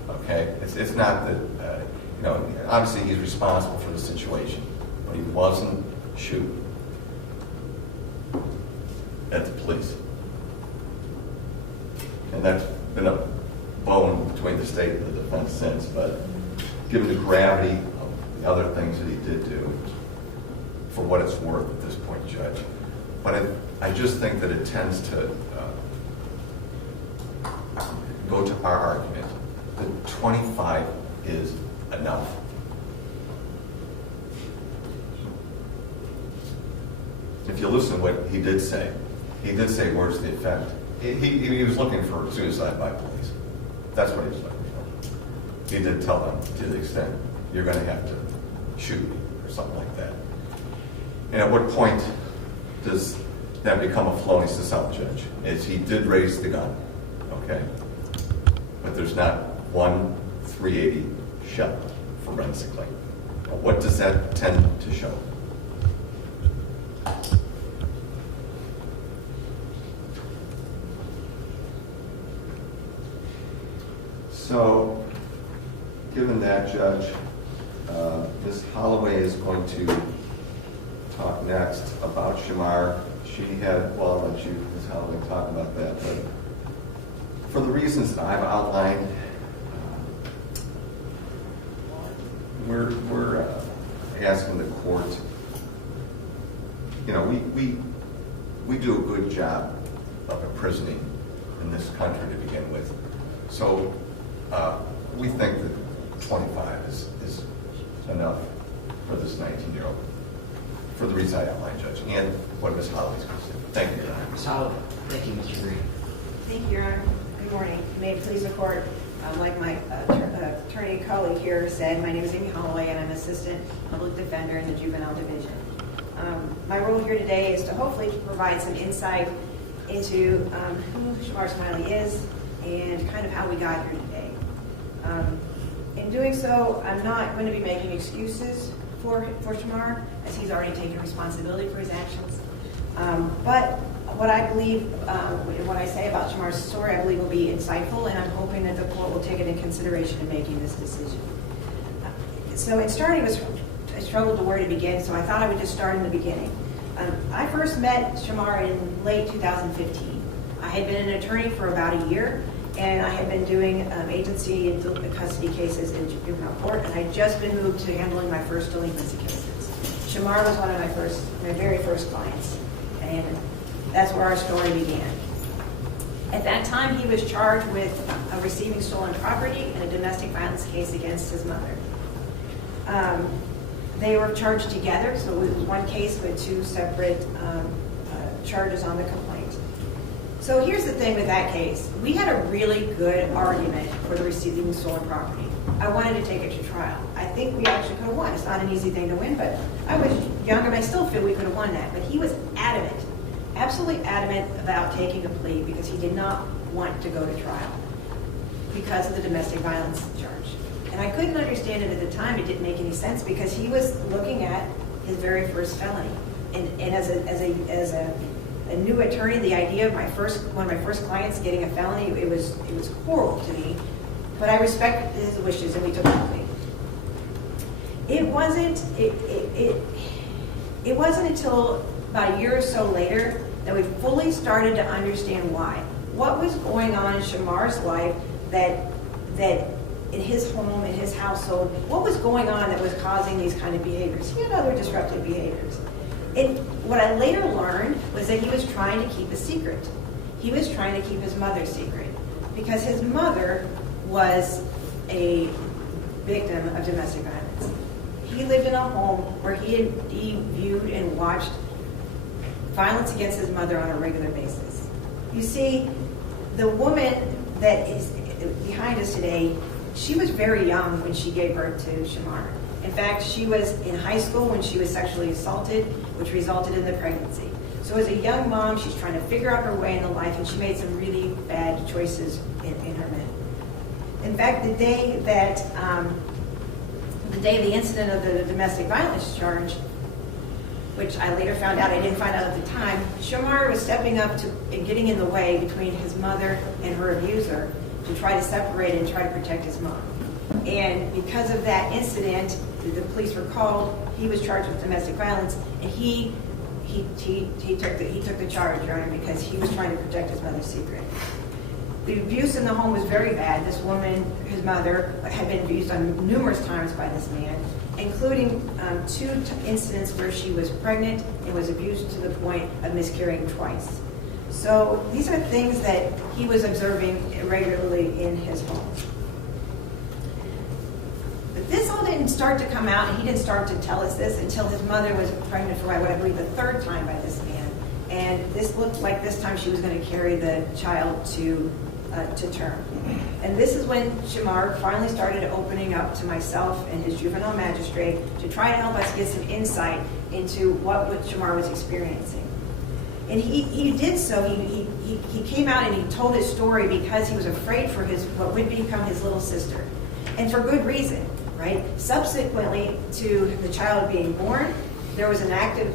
Okay? It's not that, obviously he's responsible for the situation, but he wasn't shooting at the police. And that's been a bone between the state and the defense since, but given the gravity of the other things that he did do, for what it's worth at this point, Judge. But I just think that it tends to go to our argument that 25 is enough. If you listen to what he did say, where's the effect? He was looking for suicide by police. That's what he was looking for. He did tell them to the extent, you're going to have to shoot me or something like that. And at what point does that become a felonious assault, Judge? Is he did raise the gun, okay? But there's not one .380 shell forensically. What does that tend to show? So, given that, Judge, Ms. Holloway is going to talk next about Shamar. I'll let you, Ms. Holloway, talk about that. But for the reasons that I've outlined, we're asking the court, we do a good job of imprisoning in this country to begin with. So we think that 25 is enough for this 19-year-old, for the reason I outlined, Judge, and what Ms. Holloway's going to say. Thank you, Your Honor. Ms. Holloway. Thank you, Mr. Green. Thank you, Your Honor. Good morning. May it please the court, like my attorney colleague here said, my name is Amy Holloway, and I'm Assistant Public Defender in the Juvenile Division. My role here today is to hopefully provide some insight into who Shamar Smiley is and kind of how we got here today. In doing so, I'm not going to be making excuses for Shamar, as he's already taken responsibility for his actions. But what I believe, what I say about Shamar's story, I believe will be insightful, and I'm hoping that the court will take it into consideration in making this decision. So in starting, I struggled to where to begin, so I thought I would just start in the beginning. I first met Shamar in late 2015. I had been an attorney for about a year, and I had been doing agency and custody cases in juvenile court, and I'd just been moved to handling my first delinquency cases. Shamar was one of my very first clients, and that's where our story began. At that time, he was charged with receiving stolen property and a domestic violence case against his mother. They were charged together, so it was one case with two separate charges on the complaint. So here's the thing with that case. We had a really good argument for the receiving stolen property. I wanted to take it to trial. I think we actually could have won. It's not an easy thing to win, but I was younger, and I still feel we could have won that. But he was adamant, absolutely adamant about taking a plea because he did not want to go to trial because of the domestic violence charge. And I couldn't understand it at the time. It didn't make any sense because he was looking at his very first felony. And as a new attorney, the idea of one of my first clients getting a felony, it was horrible to me. But I respected his wishes, and we took the plea. It wasn't until about a year or so later that we fully started to understand why. What was going on in Shamar's life that in his home, in his household, what was going on that was causing these kind of behaviors? He had other disruptive behaviors. What I later learned was that he was trying to keep a secret. He was trying to keep his mother's secret because his mother was a victim of domestic violence. He lived in a home where he viewed and watched violence against his mother on a regular basis. You see, the woman that is behind us today, she was very young when she gave birth to Shamar. In fact, she was in high school when she was sexually assaulted, which resulted in the pregnancy. So as a young mom, she's trying to figure out her way in the life, and she made some really bad choices in her men. In fact, the day the incident of the domestic violence charge, which I later found out, I didn't find out at the time, Shamar was stepping up and getting in the way between his mother and her abuser to try to separate and try to protect his mom. And because of that incident, the police were called. He was charged with domestic violence, and he took the charge, Your Honor, because he was trying to protect his mother's secret. The abuse in the home was very bad. This woman, his mother, had been abused on numerous times by this man, including two incidents where she was pregnant and was abused to the point of miscarrying twice. So these are things that he was observing regularly in his home. But this all didn't start to come out, and he didn't start to tell us this until his mother was pregnant for, I believe, the third time by this man. And this looked like this time she was going to carry the child to term. And this is when Shamar finally started opening up to myself and his juvenile magistrate to try to help us get some insight into what Shamar was experiencing. And he did so. He came out and he told his story because he was afraid for what would become his little sister. And for good reason, right? Subsequently to the child being born, there was an active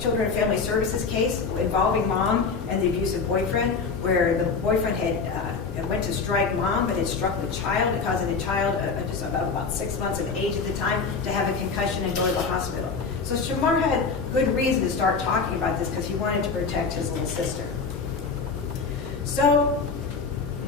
Children and Family Services case involving mom and the abusive boyfriend, where the boyfriend had went to strike mom, but had struck the child, causing the child, just about 6 months of age at the time, to have a concussion and go to the hospital. So Shamar had good reason to start talking about this because he wanted to protect his little sister. So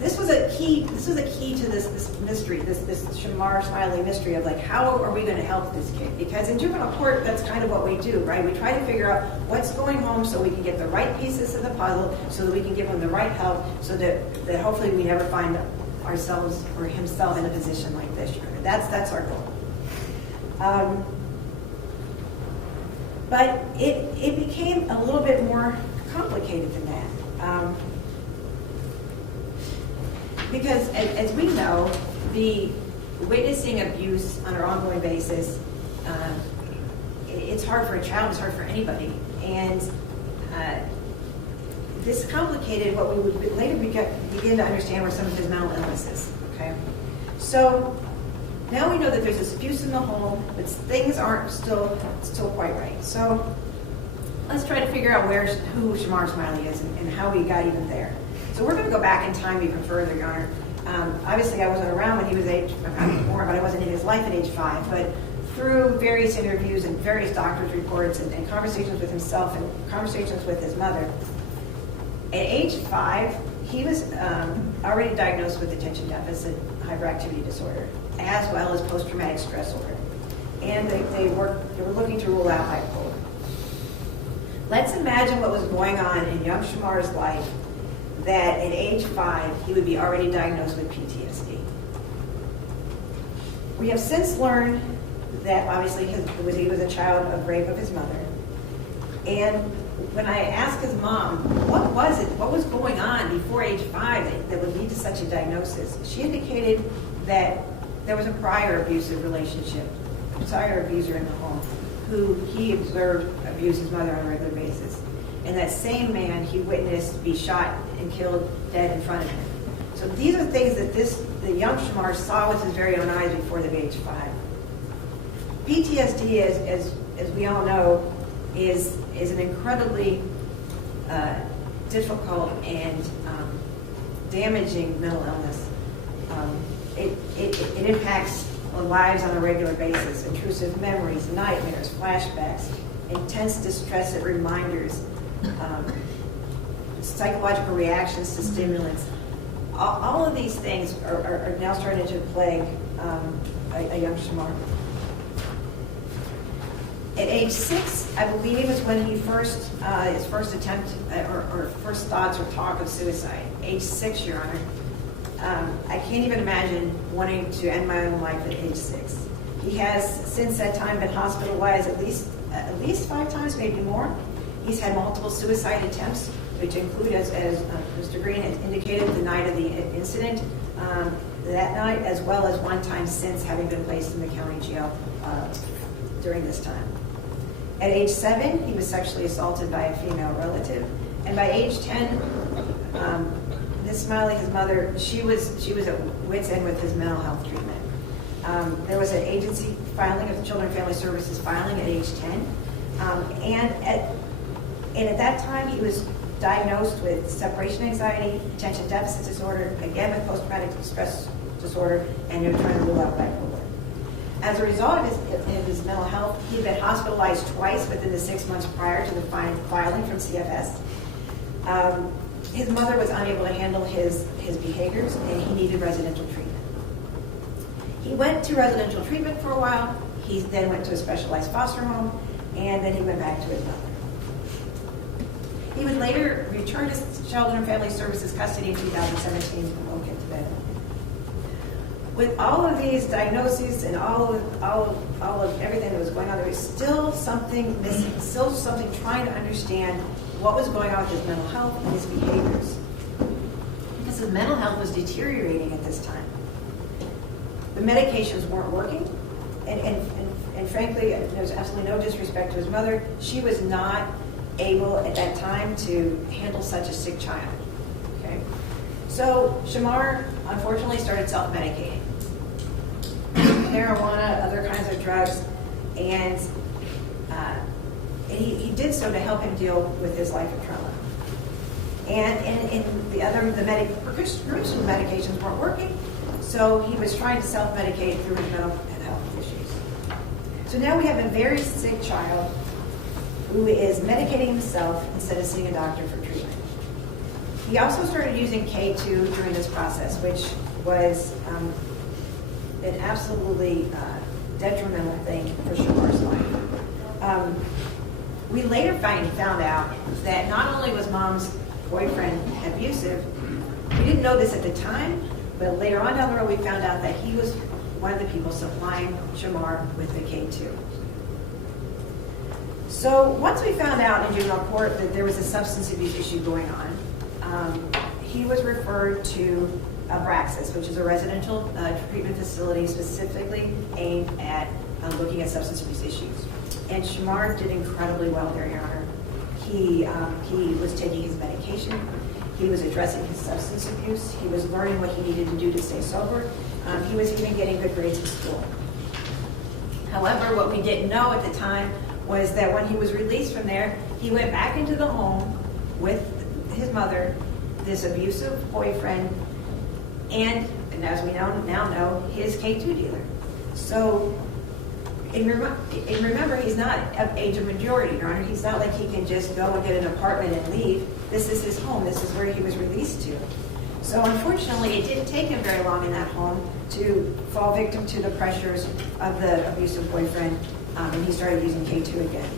this was a key to this mystery, this Shamar Smiley mystery of like, how are we going to help this kid? Because in juvenile court, that's kind of what we do, right? We try to figure out what's going on so we can get the right pieces of the puzzle, so that we can give him the right help, so that hopefully we never find ourselves or himself in a position like this. That's our goal. But it became a little bit more complicated than that. Because as we know, the witnessing abuse on an ongoing basis, it's hard for a child, it's hard for anybody. And this complicated what we would later begin to understand were some of his mental illnesses. Okay, so now we know that there's this abuse in the home, but things aren't still quite right. So let's try to figure out who Shamar Smiley is and how we got even there. So we're going to go back in time even further, Your Honor. Obviously, I wasn't around when he was born, but I wasn't in his life at age 5. But through various interviews and various doctor's reports and conversations with himself and conversations with his mother, at age 5, he was already diagnosed with attention deficit hyperactivity disorder, as well as post-traumatic stress disorder. And they were looking to rule out bipolar. Let's imagine what was going on in young Shamar's life, that at age 5, he would be already diagnosed with PTSD. We have since learned that obviously he was a child of rape of his mother. And when I asked his mom, what was it? What was going on before age 5 that would lead to such a diagnosis? She indicated that there was a prior abusive relationship, a prior abuser in the home, who he observed abuse his mother on a regular basis. And that same man he witnessed be shot and killed dead in front of him. So these are things that the young Shamar saw with his very own eyes before the age 5. PTSD, as we all know, is an incredibly difficult and damaging mental illness. It impacts our lives on a regular basis. Intrusive memories, nightmares, flashbacks, intense distress reminders, psychological reactions to stimulants. All of these things are now starting to plague a young Shamar. At age 6, I believe, is when he his first attempt or first thoughts or talk of suicide. Age 6, Your Honor. I can't even imagine wanting to end my own life at age 6. He has since that time been hospitalized at least 5 times, maybe more. He's had multiple suicide attempts, which include, as Mr. Green has indicated, the night of the incident, that night, as well as one time since having been placed in the county jail during this time. At age 7, he was sexually assaulted by a female relative, and by age 10, Ms. Smiley, his mother, she was at wit's end with his mental health treatment. There was an agency filing of the Children and Family Services filing at age 10, and at that time he was diagnosed with separation anxiety, attention deficit disorder, again with post-traumatic stress disorder, and they were trying to rule out bipolar. As a result of his mental health, he had been hospitalized twice within the 6 months prior to the filing from CFS. His mother was unable to handle his behaviors, and he needed residential treatment. He went to residential treatment for a while. He then went to a specialized foster home, and then he went back to his mother. He would later return to Children and Family Services custody in 2017 and won't get to bed. With all of these diagnoses and all of everything that was going on, there was still something missing, still something trying to understand what was going on with his mental health and his behaviors. Because his mental health was deteriorating at this time. The medications weren't working, and frankly, there's absolutely no disrespect to his mother. She was not able at that time to handle such a sick child. Okay, so Shamar unfortunately started self-medicating, marijuana, other kinds of drugs, and he did so to help him deal with his life of trauma. And the prescription medications weren't working, so he was trying to self-medicate through his mental health issues. So now we have a very sick child who is medicating himself instead of seeing a doctor for treatment. He also started using K2 during this process, which was an absolutely detrimental thing for Shamar's life. We later found out that not only was Mom's boyfriend abusive, we didn't know this at the time, but later on down the road we found out that he was one of the people supplying Shamar with the K2. So once we found out in juvenile court that there was a substance abuse issue going on, he was referred to Abraxas, which is a residential treatment facility specifically aimed at looking at substance abuse issues. And Shamar did incredibly well there, Your Honor. He was taking his medication. He was addressing his substance abuse. He was learning what he needed to do to stay sober. He was even getting good grades in school. However, what we didn't know at the time was that when he was released from there, he went back into the home with his mother, this abusive boyfriend, and as we now know, his K2 dealer. So, and remember, he's not of age of majority, Your Honor. He's not like he can just go and get an apartment and leave. This is his home. This is where he was released to. So unfortunately, it didn't take him very long in that home to fall victim to the pressures of the abusive boyfriend, and he started using K2 again.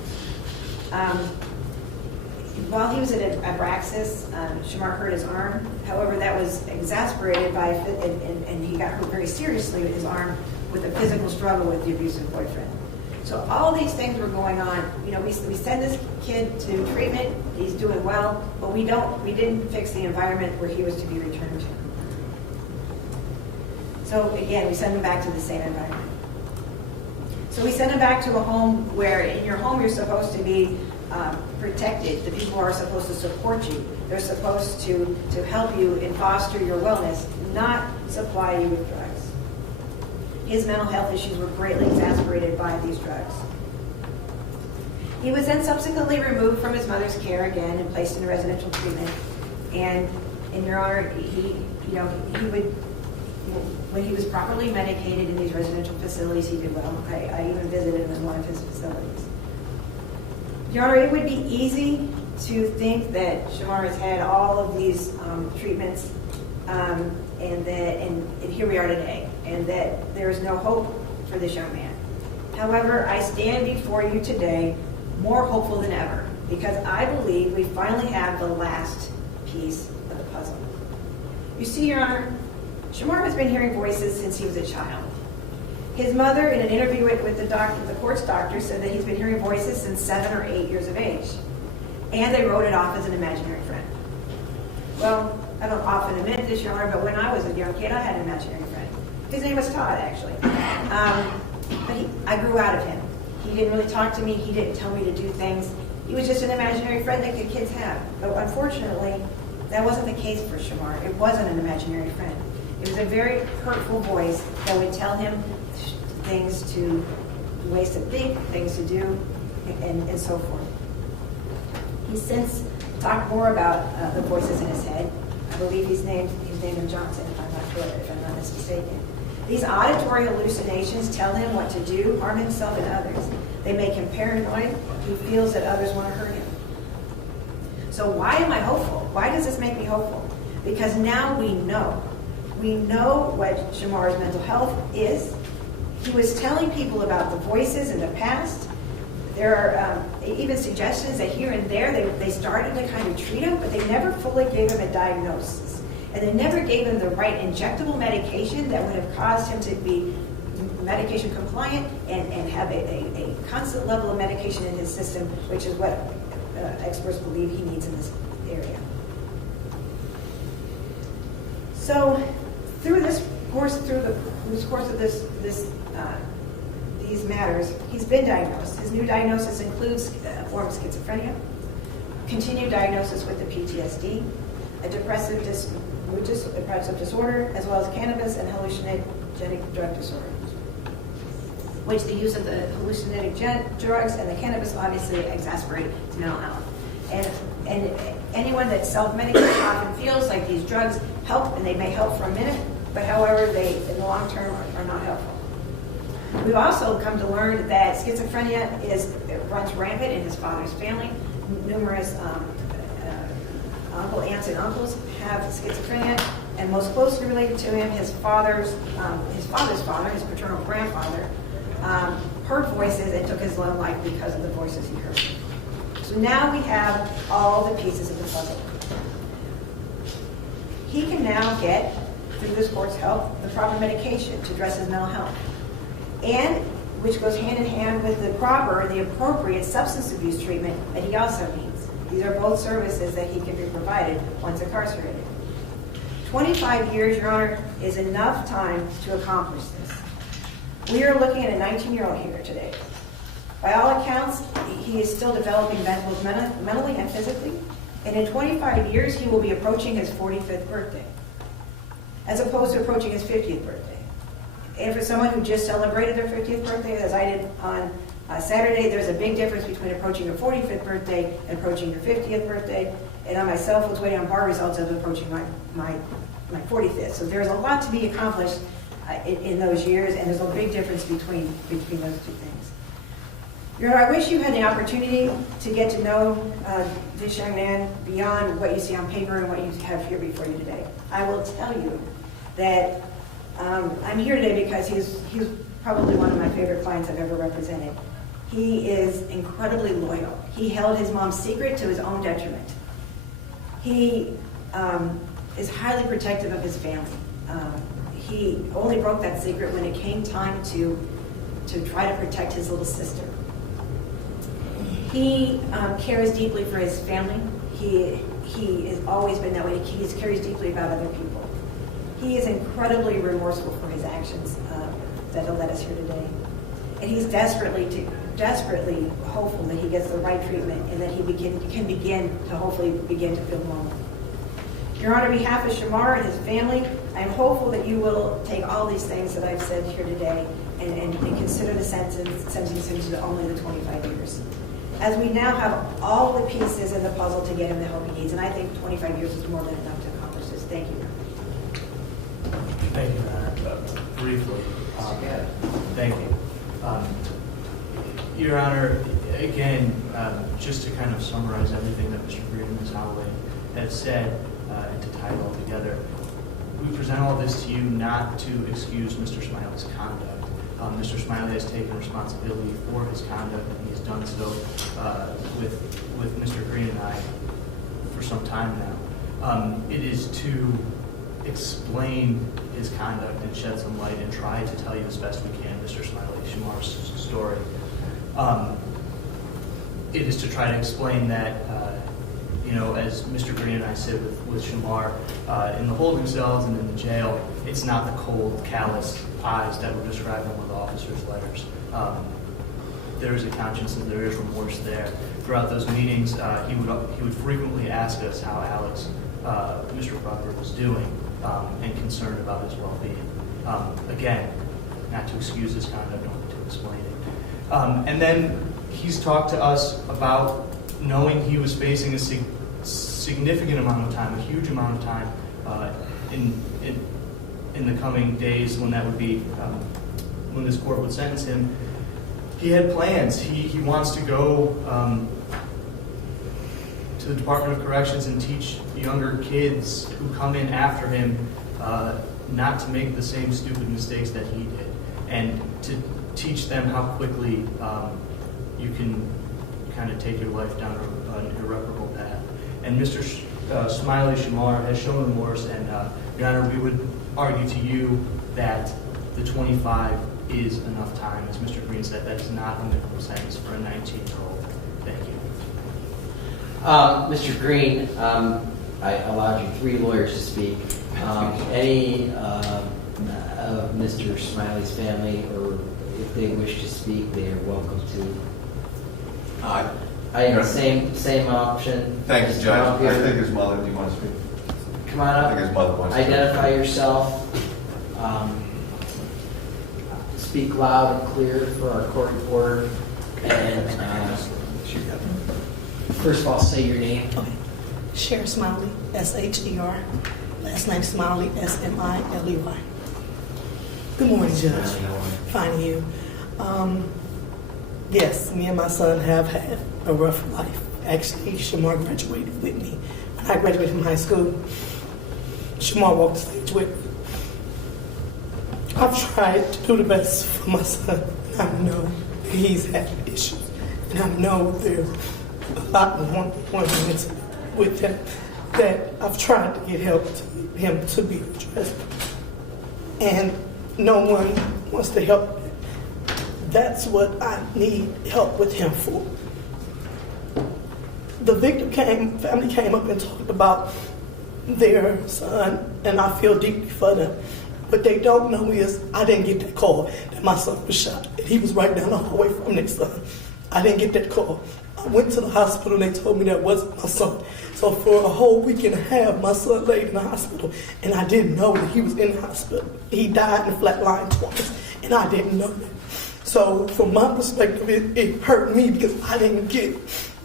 While he was at Abraxas, Shamar hurt his arm. However, that was exasperated by, and he got hurt very seriously with his arm with a physical struggle with the abusive boyfriend. So all these things were going on. You know, we send this kid to treatment. He's doing well, but we didn't fix the environment where he was to be returned to. So again, we send him back to the same environment. So we send him back to a home where in your home you're supposed to be protected. The people are supposed to support you. They're supposed to help you and foster your wellness, not supply you with drugs. His mental health issues were greatly exacerbated by these drugs. He was then subsequently removed from his mother's care again and placed in residential treatment. And in Your Honor, when he was properly medicated in these residential facilities, he did well. I even visited him in one of his facilities. Your Honor, it would be easy to think that Shamar has had all of these treatments, and here we are today, and that there is no hope for this young man. However, I stand before you today more hopeful than ever, because I believe we finally have the last piece of the puzzle. You see, Your Honor, Shamar has been hearing voices since he was a child. His mother, in an interview with the court's doctor, said that he's been hearing voices since 7 or 8 years of age. And they wrote it off as an imaginary friend. Well, I don't often admit this, Your Honor, but when I was a young kid, I had an imaginary friend. His name was Todd, actually. But I grew out of him. He didn't really talk to me. He didn't tell me to do things. He was just an imaginary friend that kids have. But unfortunately, that wasn't the case for Shamar. It wasn't an imaginary friend. It was a very hurtful voice that would tell him things to, ways to think, things to do, and so forth. He's since talked more about the voices in his head. I believe he's named him Johnson, if I'm not mistaken. These auditory hallucinations tell him what to do, harm himself and others. They make him paranoid. He feels that others want to hurt him. So why am I hopeful? Why does this make me hopeful? Because now we know. We know what Shamar's mental health is. He was telling people about the voices in the past. There are even suggestions that here and there they started to kind of treat him, but they never fully gave him a diagnosis. And they never gave him the right injectable medication that would have caused him to be medication compliant and have a constant level of medication in his system, which is what experts believe he needs in this area. So through this course, of these matters, he's been diagnosed. His new diagnosis includes a form of schizophrenia, continued diagnosis with the PTSD, a depressive disorder, as well as cannabis and hallucinogenic drug disorder, which the use of the hallucinogenic drugs and the cannabis obviously exacerbate mental health. And anyone that self-medicates often feels like these drugs help, and they may help for a minute, but however, they in the long term are not helpful. We've also come to learn that schizophrenia runs rampant in his father's family. Numerous aunts and uncles have schizophrenia, and most closely related to him, his father's father, his paternal grandfather, heard voices and took his own life because of the voices he heard. So now we have all the pieces of the puzzle. He can now get, through this court's help, the proper medication to address his mental health, and which goes hand in hand with the proper and the appropriate substance abuse treatment that he also needs. These are both services that he can be provided once incarcerated. 25 years, Your Honor, is enough time to accomplish this. We are looking at a 19-year-old here today. By all accounts, he is still developing mentally and physically, and in 25 years, he will be approaching his 45th birthday, as opposed to approaching his 50th birthday. And for someone who just celebrated their 50th birthday, as I did on Saturday, there's a big difference between approaching your 45th birthday and approaching your 50th birthday. And I myself was waiting on bar results of approaching my 45th. So there's a lot to be accomplished in those years, and there's a big difference between those two things. Your Honor, I wish you had the opportunity to get to know this young man beyond what you see on paper and what you have here before you today. I will tell you that I'm here today because he's probably one of my favorite clients I've ever represented. He is incredibly loyal. He held his mom's secret to his own detriment. He is highly protective of his family. He only broke that secret when it came time to try to protect his little sister. He cares deeply for his family. He has always been that way. He cares deeply about other people. He is incredibly remorseful for his actions that have led us here today. And he's desperately hopeful that he gets the right treatment and that he can begin to hopefully begin to feel normal. Your Honor, on behalf of Shamar and his family, I am hopeful that you will take all these things that I've said here today and consider the sentencing to only the 25 years. As we now have all the pieces in the puzzle to get him the help he needs, and I think 25 years is more than enough to accomplish this. Thank you. Thank you, Your Honor. Briefly. Thank you. Your Honor, again, just to kind of summarize everything that Mr. Breed and Ms. Holloway have said and to tie it all together, we present all this to you not to excuse Mr. Smiley's conduct. Mr. Smiley has taken responsibility for his conduct, and he has done so with Mr. Green and I for some time now. It is to explain his conduct and shed some light and try to tell you as best we can Mr. Smiley Shamar's story. It is to try to explain that as Mr. Green and I sit with Shamar in the holding cells and in the jail, it's not the cold, callous eyes that were described in one of the officers' letters. There is a conscience and there is remorse there. Throughout those meetings, he would frequently ask us how Alex, Mr. Crawford, was doing and concerned about his well-being. Again, not to excuse his conduct, only to explain it. And then he's talked to us about knowing he was facing a significant amount of time, a huge amount of time in the coming days when that would be, when this court would sentence him. He had plans. He wants to go to the Department of Corrections and teach younger kids who come in after him not to make the same stupid mistakes that he did, and to teach them how quickly you can kind of take your life down an irreparable path. And Mr. Smiley Shamar has shown remorse, and Your Honor, we would argue to you that the 25 is enough time. As Mr. Green said, that is not a minimum sentence for a 19-year-old. Thank you. Mr. Green, I allowed you 3 lawyers to speak. Any of Mr. Smiley's family, or if they wish to speak, they are welcome to. Same option. Thank you, Just Judge. come up here. I think his mother, do you want to speak? Come on I up. think his mother wants to. Identify yourself. Speak loud and clear for our court reporter. And first of all, say your name. Okay. Cher Smiley, S-H-E-R. Last name Smiley, S-M-I-L-E-Y. Good morning, Judge. Fine, and you. Yes, me and my son have had a rough life. Actually, Shamar graduated with me. When I graduated from high school, Shamar walked the stage with me. I've tried to do the best for my son. I know that he's had issues, and I know there's a lot of one with him that I've tried to get help to him to be addressed, and no one wants to help. That's what I need help with him for. The family came up and talked about their son, and I feel deeply for them. What they don't know is I didn't get that call that my son was shot, and he was right down the hallway from their son. I didn't get that call. I went to the hospital, and they told me that wasn't my son. So for a whole week and a half, my son laid in the hospital, and I didn't know that he was in the hospital. He died in the flat line twice, and I didn't know that. So from my perspective, it hurt me because I didn't get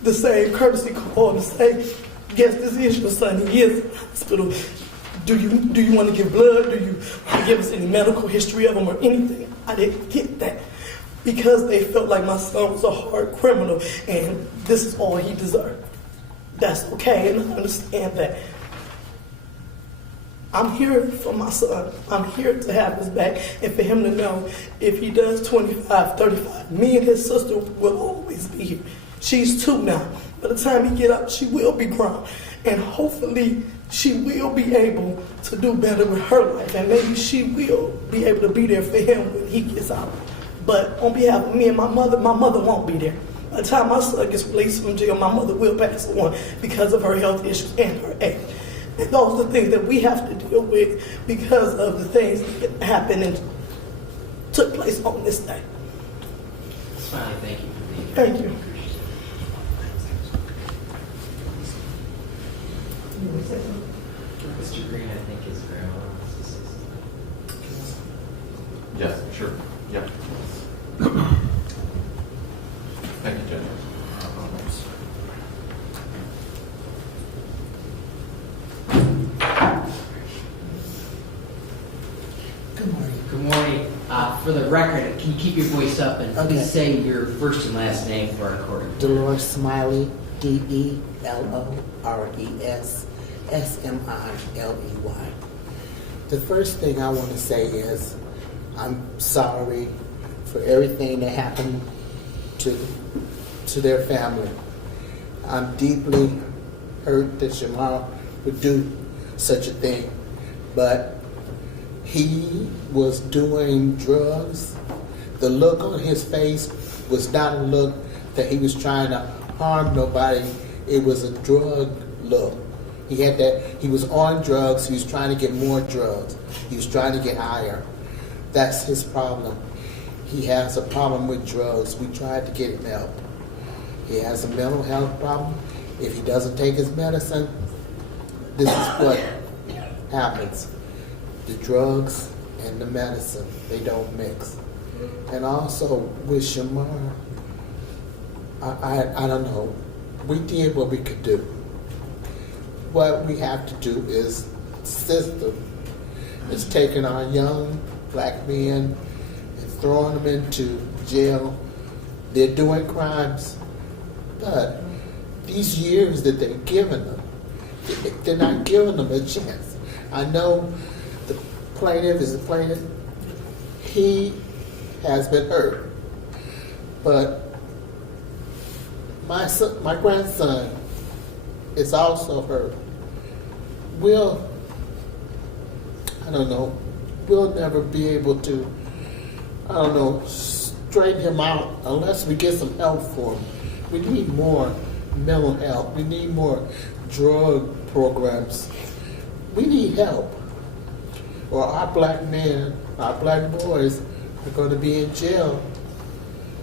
the same courtesy call to say, yes, this is your son. He is in the hospital. Do you want to give blood? Do you want to give us any medical history of him or anything? I didn't get that because they felt like my son was a hard criminal and this is all he deserved. That's okay, and I understand that. I'm here for my son. I'm here to have his back and for him to know if he does 25, 35, me and his sister will always be here. She's 2 now. By the time he get up, she will be grown. And hopefully she will be able to do better with her life. And maybe she will be able to be there for him when he gets out. But on behalf of me and my mother won't be there. By the time my son gets released from jail, my mother will pass on because of her health issues and her age. And those are the things that we have to deal with because of the things that happened and took place on this day. Smiley, thank you for being here. Thank you. Mr. Green, I think his grandma wants to say something. Yes, sure. Yep. Thank you, Judge. Good morning. Good morning. For the record, can you keep your voice up and please say your first and last name for our recording? Dolores Smiley, D-E-L-O-R-E-S, S-M-I-L-E-Y. The first thing I want to say is I'm sorry for everything that happened to their family. I'm deeply hurt that Shamar would do such a thing, but he was doing drugs. The look on his face was not a look that he was trying to harm nobody. It was a drug look. He had that. He was on drugs. He was trying to get more drugs. He was trying to get higher. That's his problem. He has a problem with drugs. We tried to get him help. He has a mental health problem. If he doesn't take his medicine, this is what happens. The drugs and the medicine, they don't mix. And also with Shamar, I don't know. We did what we could do. What we have to do is system is taking our young black men and throwing them into jail. They're doing crimes, but these years that they're giving them, they're not giving them a chance. I know the plaintiff is a plaintiff. He has been hurt, but my grandson is also hurt. We'll never be able to, straighten him out unless we get some help for him. We need more mental health. We need more drug programs. We need help. Or our black men, our black boys are going to be in jail,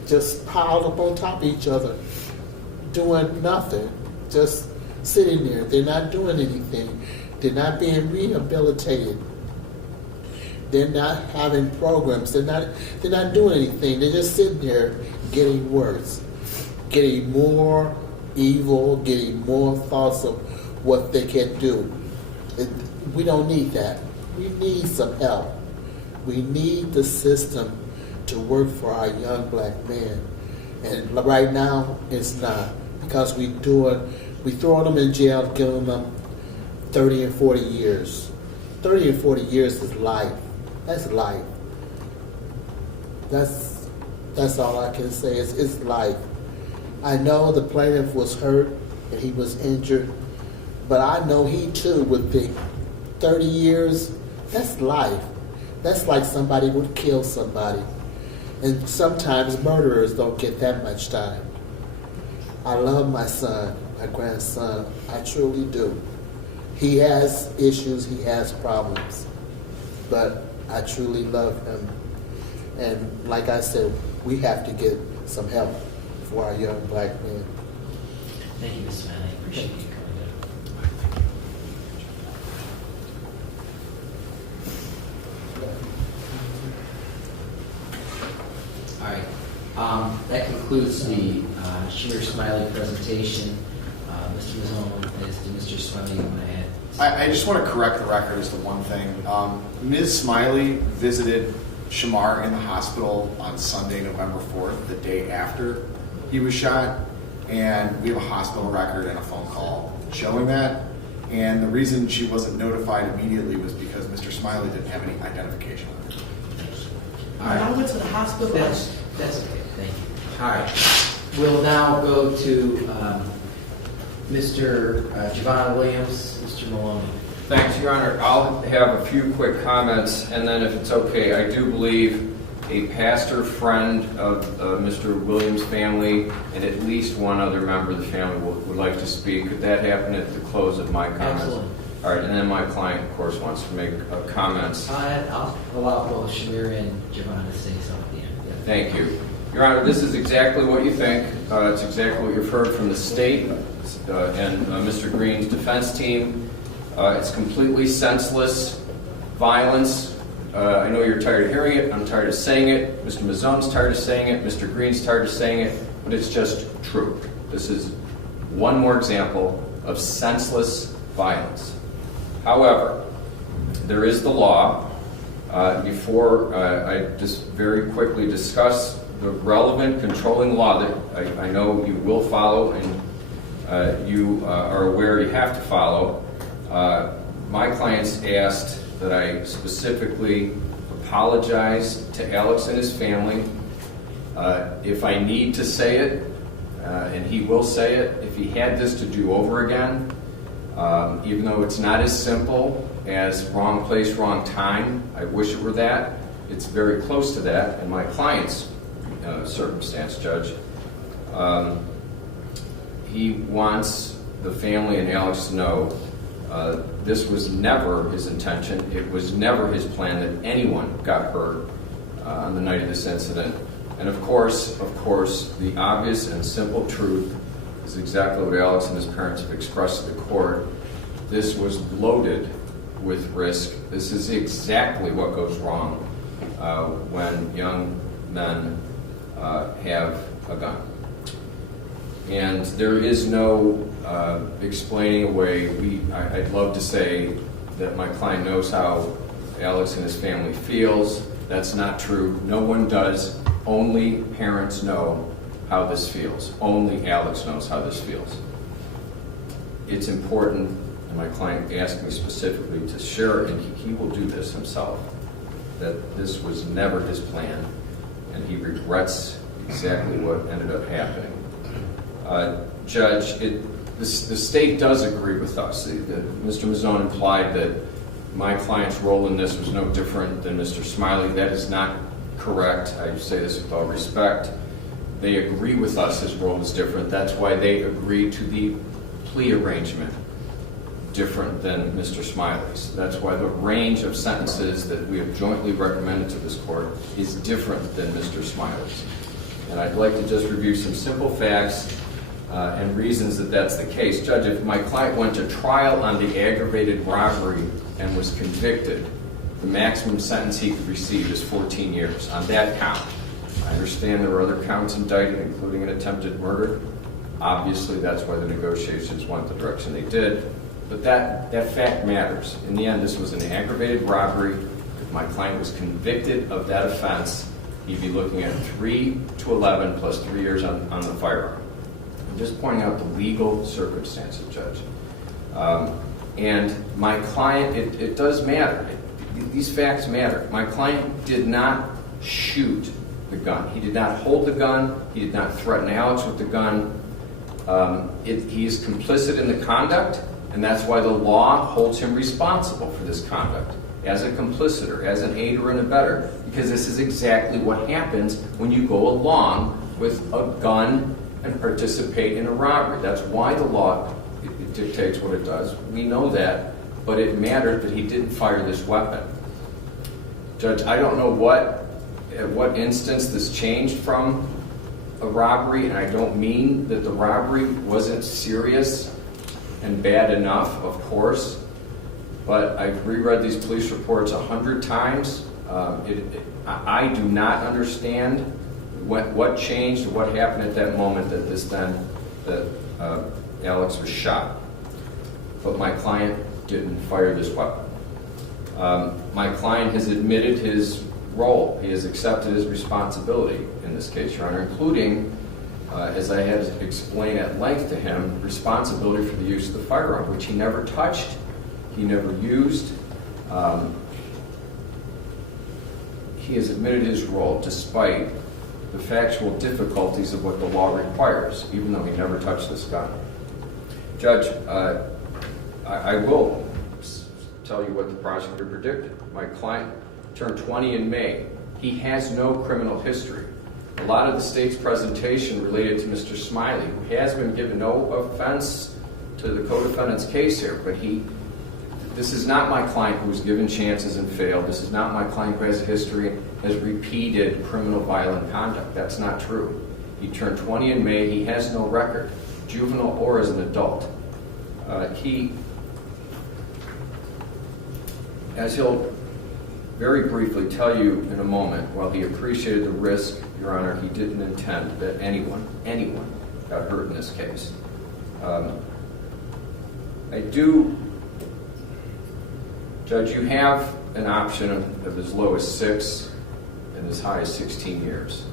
just piled up on top of each other, doing nothing, just sitting there. They're not doing anything. They're not being rehabilitated. They're not having programs. They're not doing anything. They're just sitting there getting worse, getting more evil, getting more thoughts of what they can do. We don't need that. We need some help. We need the system to work for our young black men. And right now, it's not, because we throw them in jail, giving them 30 and 40 years. 30 and 40 years is life. That's life. That's all I can say. It's life. I know the plaintiff was hurt and he was injured, but I know he too would think 30 years, that's life. That's like somebody would kill somebody. And sometimes murderers don't get that much time. I love my son, my grandson. I truly do. He has issues, he has problems, but I truly love him. And like I said, we have to get some help for our young black men. Thank you, Ms. Mann. I appreciate you coming in. All right. That concludes the Shamir Smiley presentation. Mr. Mazzone, as to Mr. Smiley, you want to add? I just want to correct the record as to one thing. Ms. Smiley visited Shamar in the hospital on Sunday, November 4th, the day after he was shot, and we have a hospital record and a phone call showing that. And the reason she wasn't notified immediately was because Mr. Smiley didn't have any identification on her. All right. I went to the hospital. That's okay. Thank you. All right. We'll now go to Mr. Javon Williams, Mr. Maloney. Thanks, Your Honor. I'll have a few quick comments, and then if it's okay, I do believe a pastor friend of Mr. Williams' family and at least one other member of the family would like to speak. Could that happen at the close of my comments? Absolutely. All right, and then my client, of course, wants to make comments. I'll allow both Shamir and Javon to say something at the end. Yeah. Thank you. Your Honor, this is exactly what you think. It's exactly what you've heard from the state and Mr. Green's defense team. It's completely senseless violence. I know you're tired of hearing it. I'm tired of saying it. Mr. Mazzone's tired of saying it. Mr. Green's tired of saying it. But it's just true. This is one more example of senseless violence. However, there is the law. Before I just very quickly discuss the relevant controlling law that I know you will follow and you are aware you have to follow, my clients asked that I specifically apologize to Alex and his family. If I need to say it, and he will say it, if he had this to do over again, even though it's not as simple as wrong place, wrong time, I wish it were that. It's very close to that in my client's circumstance, Judge. He wants the family and Alex know this was never his intention. It was never his plan that anyone got hurt on the night of this incident. And of course, the obvious and simple truth is exactly what Alex and his parents have expressed to the court. This was loaded with risk. This is exactly what goes wrong when young men have a gun. And there is no explaining away. I'd love to say that my client knows how Alex and his family feels. That's not true. No one does. Only parents know how this feels. Only Alex knows how this feels. It's important, and my client asked me specifically to share, and he will do this himself, that this was never his plan, and he regrets exactly what ended up happening. Judge, the state does agree with us. Mr. Mazzone implied that my client's role in this was no different than Mr. Smiley. That is not correct. I say this with all respect. They agree with us his role is different. That's why they agreed to the plea arrangement different than Mr. Smiley's. That's why the range of sentences that we have jointly recommended to this court is different than Mr. Smiley's. And I'd like to just review some simple facts and reasons that that's the case. Judge, if my client went to trial on the aggravated robbery and was convicted, the maximum sentence he could receive is 14 years on that count. I understand there were other counts indicted, including an attempted murder. Obviously, that's why the negotiations went the direction they did. But that fact matters. In the end, this was an aggravated robbery. If my client was convicted of that offense, he'd be looking at 3 to 11 plus 3 years on the firearm. I'm just pointing out the legal circumstances, Judge. And my client, it does matter. These facts matter. My client did not shoot the gun. He did not hold the gun. He did not threaten Alex with the gun. He is complicit in the conduct, and that's why the law holds him responsible for this conduct as a complicitor, as an aider and abetter, because this is exactly what happens when you go along with a gun and participate in a robbery. That's why the law it dictates what it does. We know that, but it mattered that he didn't fire this weapon. Judge, I don't know at what instance this changed from a robbery, and I don't mean that the robbery wasn't serious and bad enough, of course, but I've reread these police reports 100 times. I do not understand what changed, what happened at that moment that Alex was shot. But my client didn't fire this weapon. My client has admitted his role. He has accepted his responsibility in this case, Your Honor, including, as I had explained at length to him, responsibility for the use of the firearm, which he never touched, he never used. He has admitted his role despite the factual difficulties of what the law requires, even though he never touched this gun. Judge, I will tell you what the prosecutor predicted. My client turned 20 in May. He has no criminal history. A lot of the state's presentation related to Mr. Smiley, who has been given no offense to the co-defendant's case here, but this is not my client who was given chances and failed. This is not my client who has a history, has repeated criminal violent conduct. That's not true. He turned 20 in May. He has no record, juvenile or as an adult. As he'll very briefly tell you in a moment, while he appreciated the risk, Your Honor, he didn't intend that anyone got hurt in this case. Judge, you have an option of as low as 6 and as high as 16 years.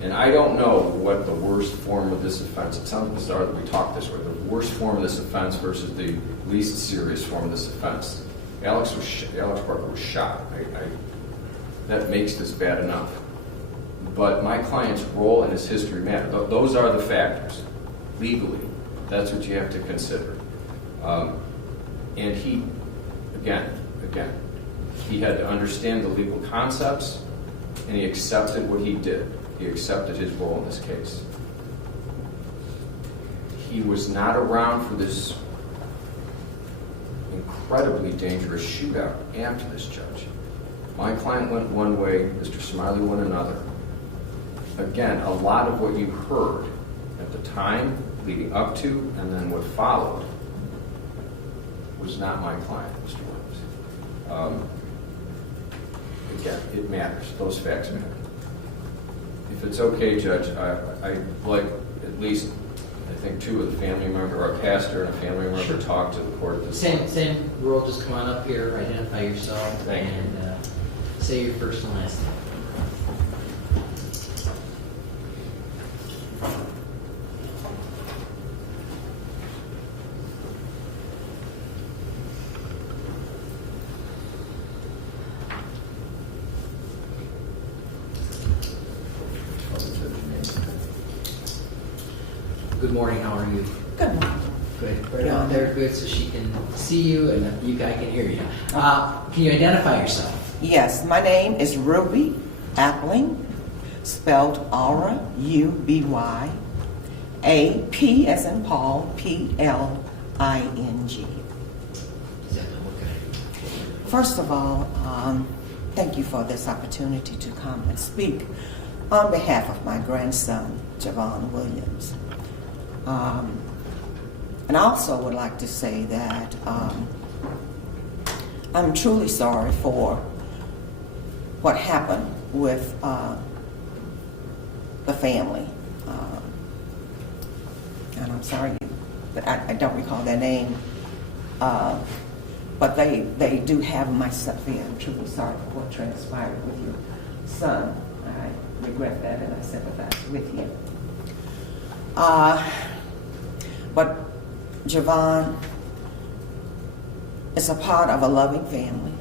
And I don't know what the worst form of this offense, it sounds bizarre that we talk this way, the worst form of this offense versus the least serious form of this offense. Alex Parker was shot. That makes this bad enough. But my client's role and his history matter. Those are the factors. Legally, that's what you have to consider. And he, again, he had to understand the legal concepts, and he accepted what he did. He accepted his role in this case. he was not around for this incredibly dangerous shootout after this, Judge. My client went one way, Mr. Smiley went another. Again, a lot of what you heard at the time, leading up to, and then what followed, was not my client, Mr. Williams. Again, it matters. Those facts matter. If it's okay, Judge, I'd like at least, I think, two of the family members, or a pastor and a family member, Sure. talk to the court at this point. Same rule, just come on up here, identify yourself, Thank you. and say your first and last name. Good morning, how are you? Good morning. Good. Right on there, good, so she can see you and you guys can hear you. Can you identify yourself? Yes, my name is Ruby Appling, spelled Aura, U-B-Y, A-P as in Paul, P-L-I-N-G. First of all, thank you for this opportunity to come and speak on behalf of my grandson, Javon Williams. And I also would like to say that I'm truly sorry for what happened with the family. And I'm sorry that I don't recall their name, but they do have my sympathy. I'm truly sorry for what transpired with your son. I regret that and I sympathize with you. But Javon is a part of a loving family.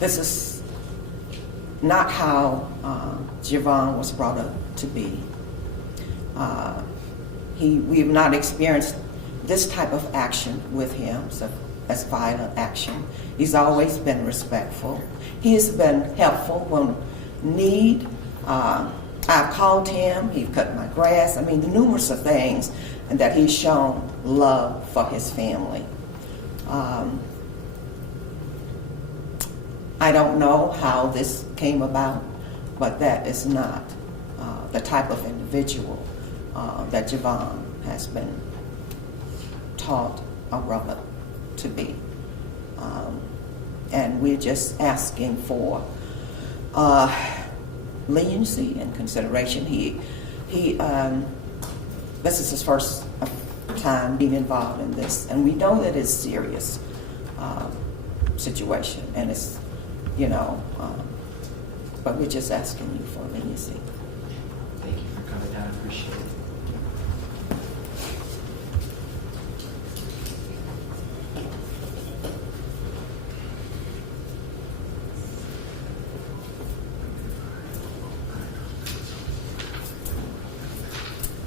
This is not how Javon was brought up to be. We have not experienced this type of action with him, so that's violent action. He's always been respectful. He's been helpful when need. I've called him, he cut my grass. I mean, the numerous of things, and that he's shown love for his family. I don't know how this came about, but that is not the type of individual that Javon has been taught a brother to be. And we're just asking for leniency and consideration. This is his first time being involved in this, and we know that it's a serious situation, and it's, but we're just asking you for leniency. Thank you for coming down, I appreciate it.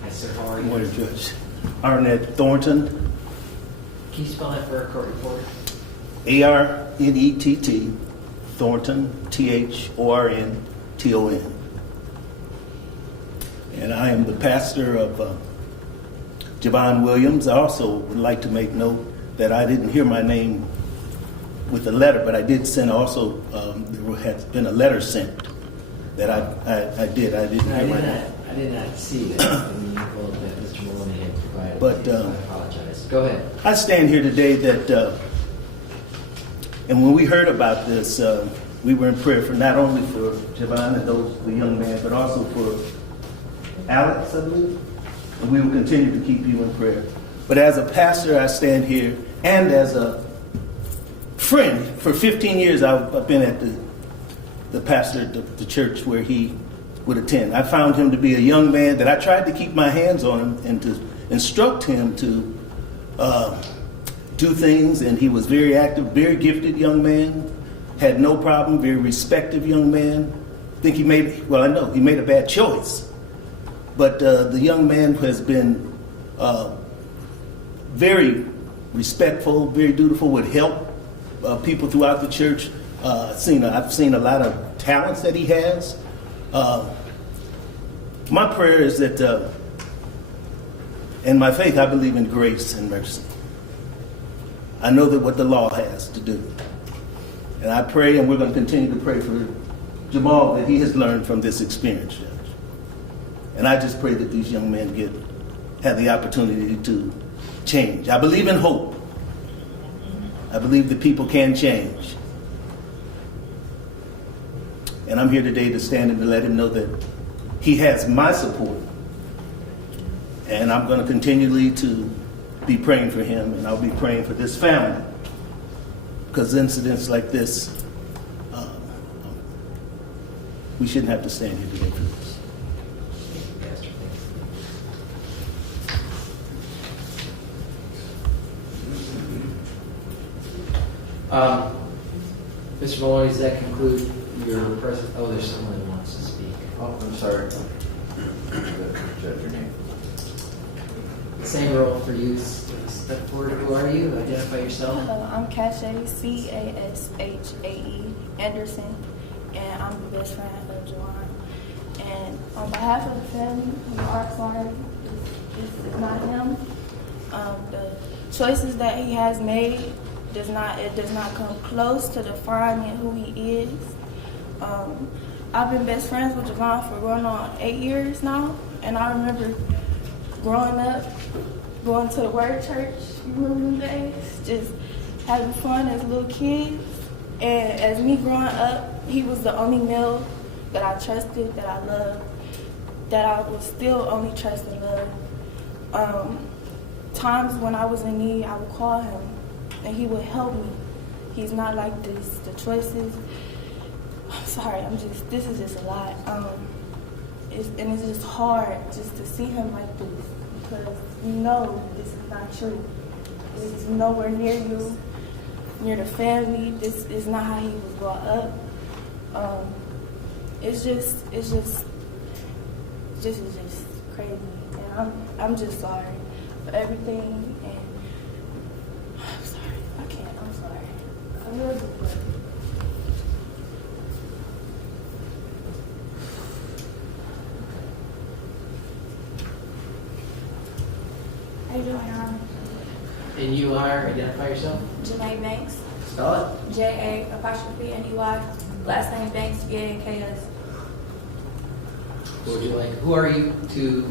Hi, sir, how are Good you? morning, Judge. Arnett Thornton, Can you spell that for our court reporter? A-R-N-E-T-T, Thornton, T-H-O-R-N-T-O-N. And I am the pastor of Javon Williams. I also would like to make note that I didn't hear my name with the letter, but I did send also, there had been a letter sent that I did. I didn't hear my name. I did not see that in the info that Mr. Maloney had provided. But, so I apologize. Go ahead. I stand here today that, and when we heard about this, we were in prayer for not only for Javon and the young man, but also for Alex, I believe. And we will continue to keep you in prayer. But as a pastor, I stand here, and as a friend, for 15 years I've been at the pastor at the church where he would attend. I found him to be a young man that I tried to keep my hands on him and to instruct him to do things, and he was very active, very gifted young man, had no problem, very respected young man. I think he made a bad choice. But the young man has been very respectful, very dutiful, would help people throughout the church. I've seen a lot of talents that he has. My prayer is that, in my faith, I believe in grace and mercy. I know that what the law has to do. And I pray, and we're going to continue to pray for Jamal, that he has learned from this experience, Judge. And I just pray that these young men have the opportunity to change. I believe in hope. I believe that people can change. And I'm here today to stand and to let him know that he has my support. And I'm going to continually to be praying for him, and I'll be praying for this family. Because incidents like this, we shouldn't have to stand here today for this. Mr. Maloney, does that conclude your present? Oh, there's someone who wants to speak. Oh, I'm sorry. Judge, your name. Same role for you. Step forward. Who are you? Identify yourself. Hello, I'm Cashae, Cashae Anderson, and I'm the best friend of Juwan. And on behalf of the family, we are sorry. This is not him. The choices that he has made does not come close to defining who he is. I've been best friends with Juwan for going on 8 years now, and I remember growing up, going to the Word Church, you remember them days, just having fun as little kids. And as me growing up, he was the only male that I trusted, that I loved, that I would still only trust and love. Times when I was in need, I would call him, and he would help me. He's not like this. The choices, I'm sorry, this is just a lot. It's just hard just to see him like this, because you know this is not true. This is nowhere near you, near the family. This is not how he was brought up. It's just crazy. And I'm just sorry for everything. And I'm sorry. I'm sorry. I really do. How you doing, Your Honor? And you are, identify yourself. Janae Banks. Spell it. JA''NEY. Last name Banks, BANKS. Who would you like? Who are you to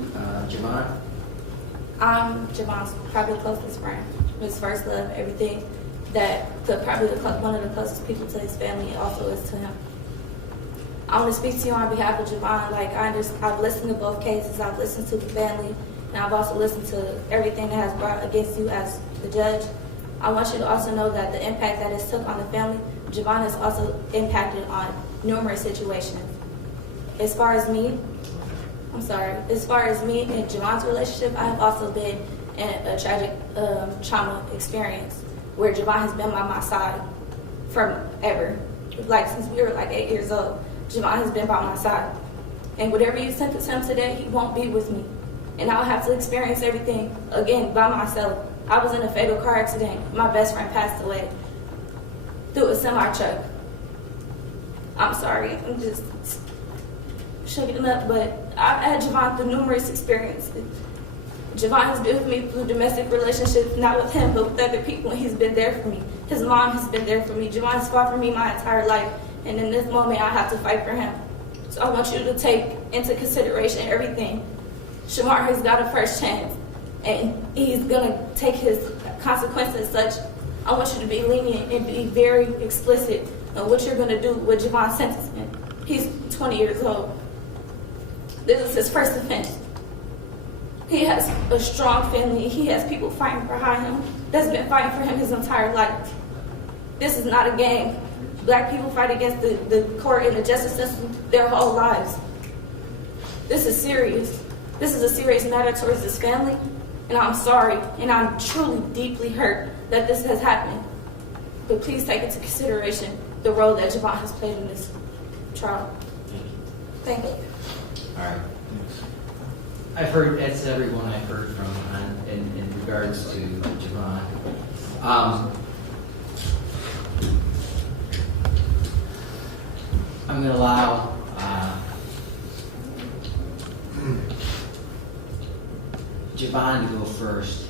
Javon? I'm Javon's probably the closest friend. His first love, everything that one of the closest people to his family also is to him. I want to speak to you on behalf of Javon. I've listened to both cases. I've listened to the family, and I've also listened to everything that has brought against you as the judge. I want you to also know that the impact that it's took on the family, Javon has also impacted on numerous situations. As far as me and Javon's relationship, I have also been in a tragic trauma experience where Javon has been by my side forever. Since we were 8 years old, Javon has been by my side. And whatever you sentence him today, he won't be with me. And I'll have to experience everything again by myself. I was in a fatal car accident. My best friend passed away through a semi-truck. I'm sorry, I'm just shaking up, but I've had Javon through numerous experiences. Javon has been with me through domestic relationships, not with him, but with other people, and he's been there for me. His mom has been there for me. Javon has fought for me my entire life, and in this moment, I have to fight for him. So I want you to take into consideration everything. Shamar has got a first chance, and he's going to take his consequences as such. I want you to be lenient and be very explicit on what you're going to do with Javon's sentencing. He's 20 years old. This is his first offense. He has a strong family. He has people fighting behind him that's been fighting for him his entire life. This is not a game. Black people fight against the court and the justice system their whole lives. This is serious. This is a serious matter towards this family, and I'm sorry, and I'm truly deeply hurt that this has happened. But please take into consideration the role that Javon has played in this trial. Thank you. All right. I've heard, that's everyone I've heard from in regards to Javon. I'm going to allow Javon to go first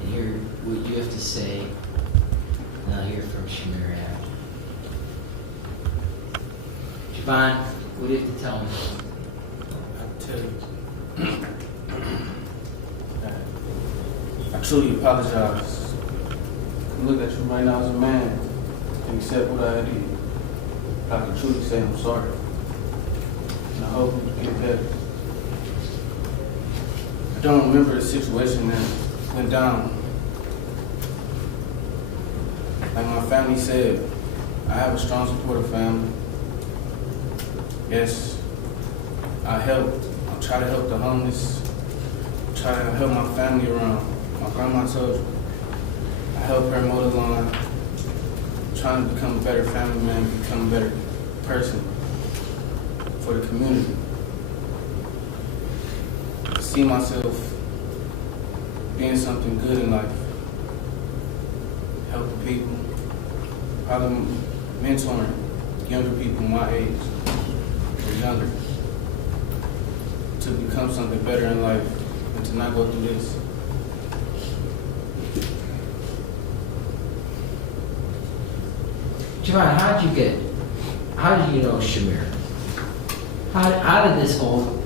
and hear what you have to say, and I'll hear from Shamir after. Javon, what do you have to tell me? I'll tell you. I truly apologize. I look at you right now as a man and accept what I did. I can truly say I'm sorry. And I hope you get better. I don't remember the situation that went down. Like my family said, I have a strong supportive family. Yes, I try to help the homeless, try to help my family around. My grandma told you, I help her mow the lawn, trying to become a better family man, become a better person for the community. I see myself being something good in life, helping people, probably mentoring younger people my age or younger to become something better in life and to not go through this. Javon, how did you know Shamir? How did this whole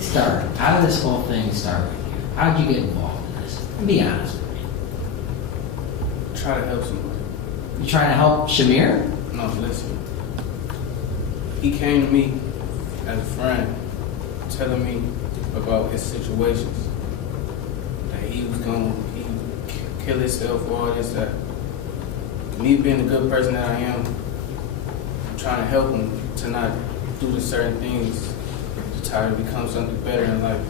start? How did this whole thing start with you? How did you get involved in this? And be honest with me. Try to help somebody. You trying to help Shamir? No, listen. He came to me as a friend, telling me about his situations. That he would kill himself or all this, that. Me being the good person that I am, I'm trying to help him to not do the certain things to try to become something better in life.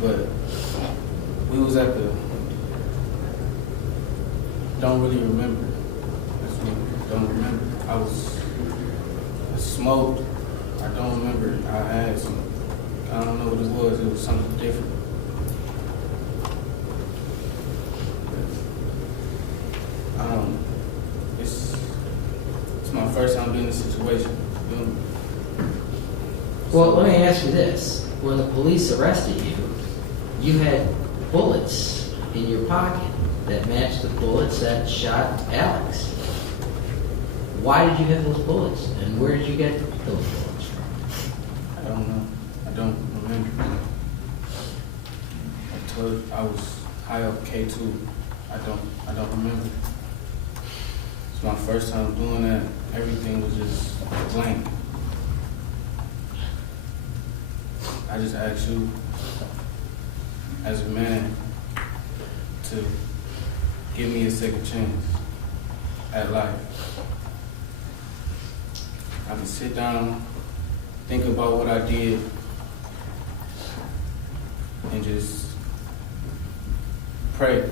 But we was at the, don't really remember. That's what I don't remember. I smoked. I don't remember. I had some, I don't know what it was. It was something different. It's my first time being in this situation. Well, let me ask you this. When the police arrested you, you had bullets in your pocket that matched the bullets that shot Alex. Why did you have those bullets? And where did you get those bullets from? I don't know. I don't remember. I was high up K2. I don't remember. It's my first time doing that. Everything was just blank. I just asked you, as a man, to give me a second chance at life. I can sit down, think about what I did, and just pray,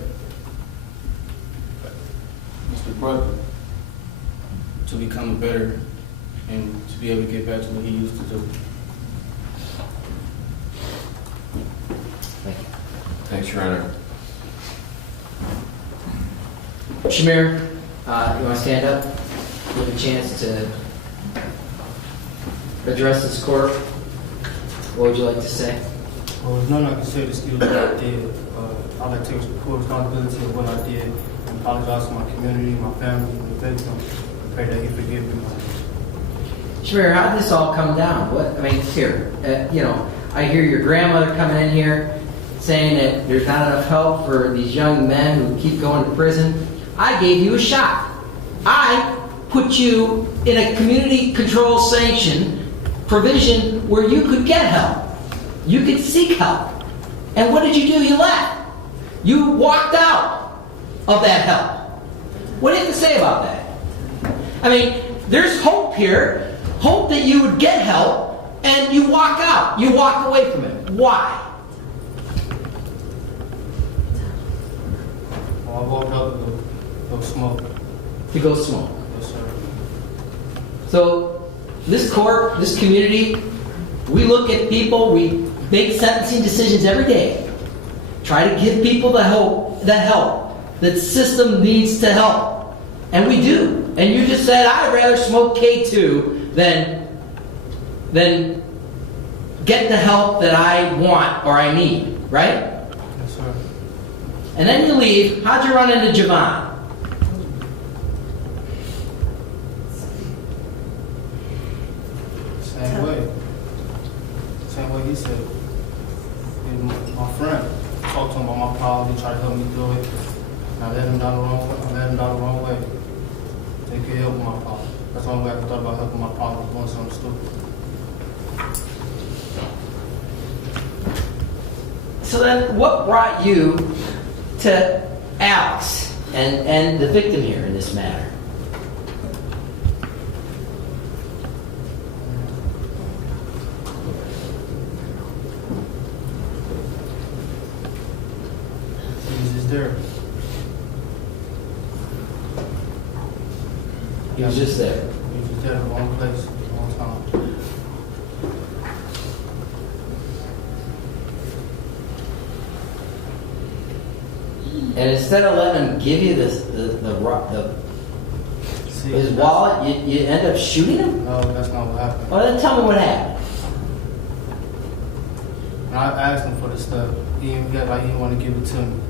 Mr. Brother, to become better and to be able to get back to what he used to do. Thank you. Thanks, Your Honor. Shamir, you want to stand up? Give a chance to address this court. What would you like to say? Well, there's nothing I can say to excuse what I did. I'd like to take full responsibility of what I did and apologize to my community, my family, and the victim, and pray that he forgive me. Shamir, how did this all come down? Here, I hear your grandmother coming in here saying that there's not enough help for these young men who keep going to prison. I gave you a shot. I put you in a community control sanction provision where you could get help. You could seek help. And what did you do? You left. You walked out of that help. What do you have to say about that? There's hope here. Hope that you would get help, and you walk out. You walk away from it. Why? Well, I walked out to go smoke. To go smoke. Yes, sir. So, this court, this community, we look at people, we make sentencing decisions every day. Try to give people the help that system needs to help. And we do. And you just said, I'd rather smoke K2 than get the help that I want or I need, right? Yes, sir. And then you leave. How'd you run into Javon? Same way. Same way he said. And my friend talked to him about my problem. He tried to help me through it. And I led him down the wrong way. I led him down the wrong way. They could help with my problem. That's the only way I thought about helping my problem, was doing something stupid. So then what brought you to Alex and the victim here in this matter? He was just there. He was just there. He was just there in the wrong place, at the wrong time. And instead of letting him give you his wallet, you end up shooting him? No, that's not what happened. Well, then tell me what happened. When I asked him for the stuff, he didn't want to give it to me.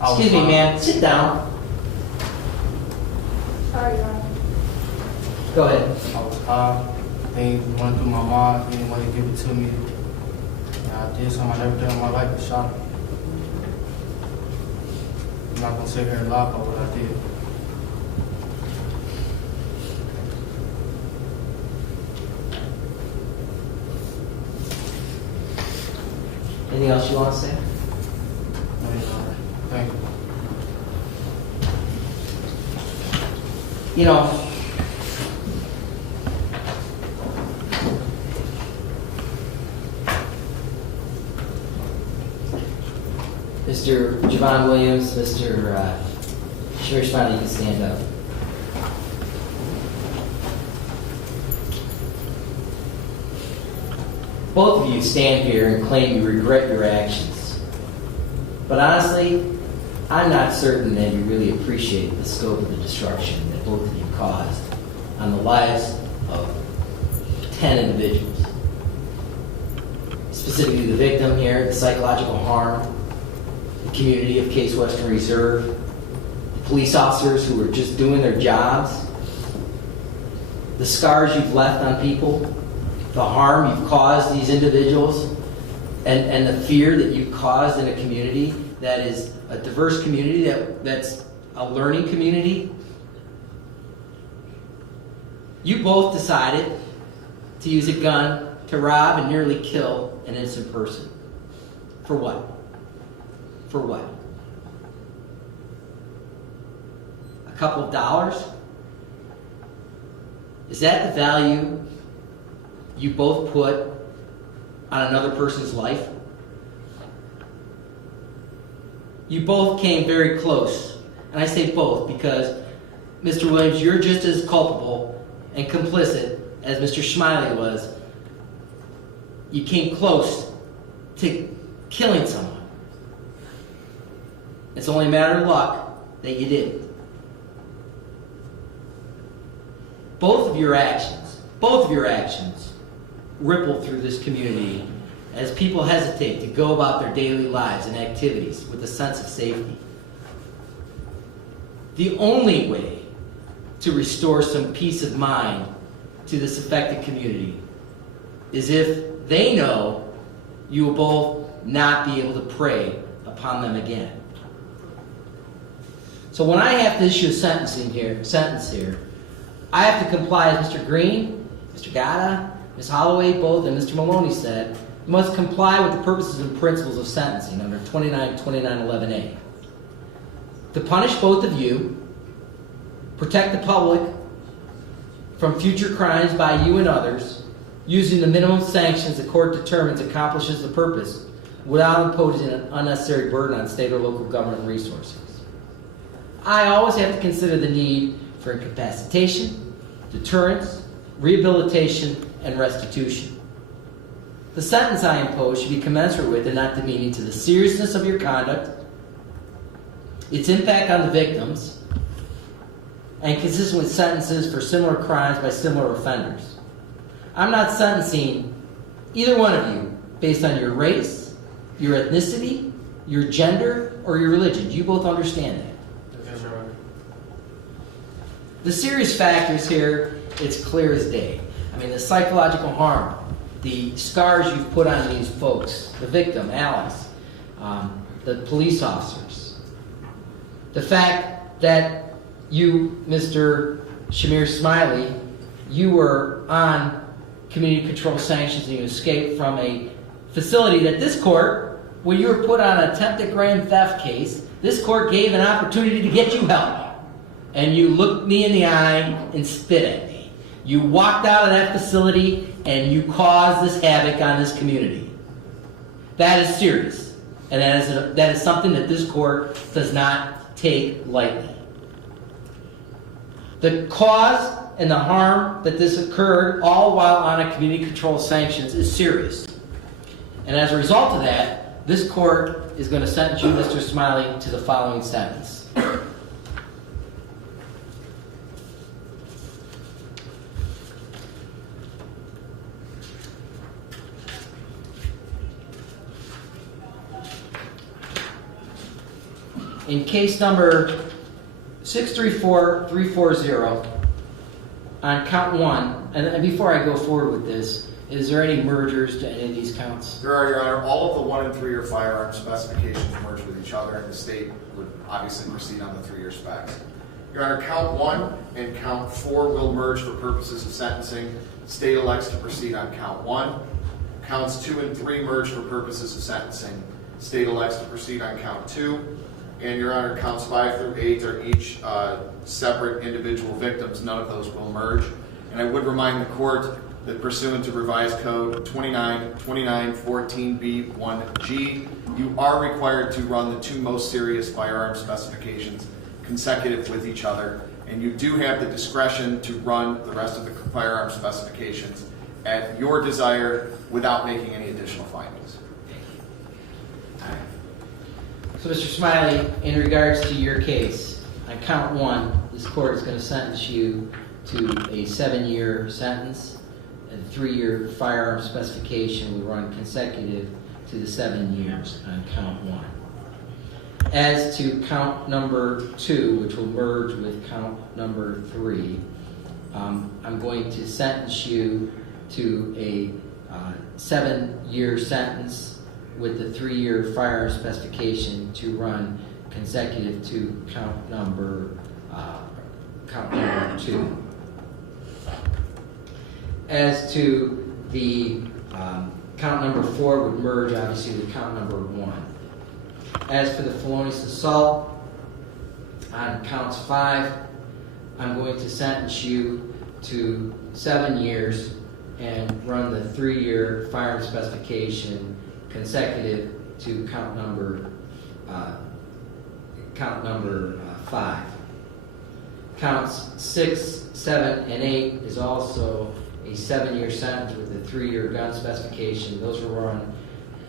Excuse me, man. Sit down. Sorry, Your Honor. Go ahead. I was high. Things went through my mind. He didn't want to give it to me. And I did something I never done in my life. I shot him. I'm not going to sit here and lie about what I did. Anything else you want to say? No, Your Honor. Thank you. You know, Mr. Javon Williams, Mr. Sheriff Smiley, you can stand up. Both of you stand here and claim you regret your actions. But honestly, I'm not certain that you really appreciate the scope of the destruction that both of you caused on the lives of 10 individuals. Specifically the victim here, the psychological harm, the community of Case Western Reserve, the police officers who were just doing their jobs, the scars you've left on people, the harm you've caused these individuals, and the fear that you've caused in a community that is a diverse community, that's a learning community. You both decided to use a gun to rob and nearly kill an innocent person. For what? For what? A couple of dollars? Is that the value you both put on another person's life? You both came very close. And I say both because, Mr. Williams, you're just as culpable and complicit as Mr. Smiley was. You came close to killing someone. It's only a matter of luck that you didn't. Both of your actions ripple through this community as people hesitate to go about their daily lives and activities with a sense of safety. The only way to restore some peace of mind to this affected community is if they know you will both not be able to prey upon them again. So when I have to issue a sentence here, I have to comply with Mr. Green, Mr. Gatta, Ms. Holloway, both, and Mr. Maloney said, you must comply with the purposes and principles of sentencing under 2911A. To punish both of you, protect the public from future crimes by you and others, using the minimum sanctions the court determines accomplishes the purpose without imposing an unnecessary burden on state or local government resources. I always have to consider the need for incapacitation, deterrence, rehabilitation, and restitution. The sentence I impose should be commensurate with and not demeaning to the seriousness of your conduct, its impact on the victims, and consistent with sentences for similar crimes by similar offenders. I'm not sentencing either one of you based on your race, your ethnicity, your gender, or your religion. Do you both understand that? Yes, Your Honor. The serious factors here, it's clear as day. I mean, the psychological harm, the scars you've put on these folks, the victim, Alex, the police officers, the fact that you, Mr. Shamir Smiley, you were on community control sanctions and you escaped from a facility that this court, when you were put on an attempted grand theft case, this court gave an opportunity to get you help. And you looked me in the eye and spit at me. You walked out of that facility and you caused this havoc on this community. That is serious. And that is something that this court does not take lightly. The cause and the harm that this occurred all while on a community control sanctions is serious. And as a result of that, this court is going to sentence you, Mr. Smiley, to the following sentence. In case number 634340, on count 1, and before I go forward with this, is there any mergers to any of these counts? There are, Your Honor. All of the 1 and 3-year firearm specifications merge with each other, and the state would obviously proceed on the 3-year specs. Your Honor, count 1 and count 4 will merge for purposes of sentencing. The state elects to proceed on count 1. Counts 2 and 3 merge for purposes of sentencing. The state elects to proceed on count 2. And Your Honor, counts 5 through 8 are each separate individual victims. None of those will merge. And I would remind the court that pursuant to revised code 2914B1G, you are required to run the 2 most serious firearm specifications consecutive with each other. And you do have the discretion to run the rest of the firearm specifications at your desire without making any additional findings. So, Mr. Smiley, in regards to your case, on count 1, this court is going to sentence you to a 7-year sentence, and a 3-year firearm specification will run consecutive to the 7 years on count 1. As to count number 2, which will merge with count number 3, I'm going to sentence you to a 7-year sentence with the 3-year firearm specification to run consecutive to count number 2. As to the count number 4 would merge obviously with count number 1. As for the felonious assault on counts 5, I'm going to sentence you to 7 years and run the 3-year firearm specification consecutive to count number 5. Counts 6, 7, and 8 is also a 7-year sentence with a 3-year gun specification. Those will run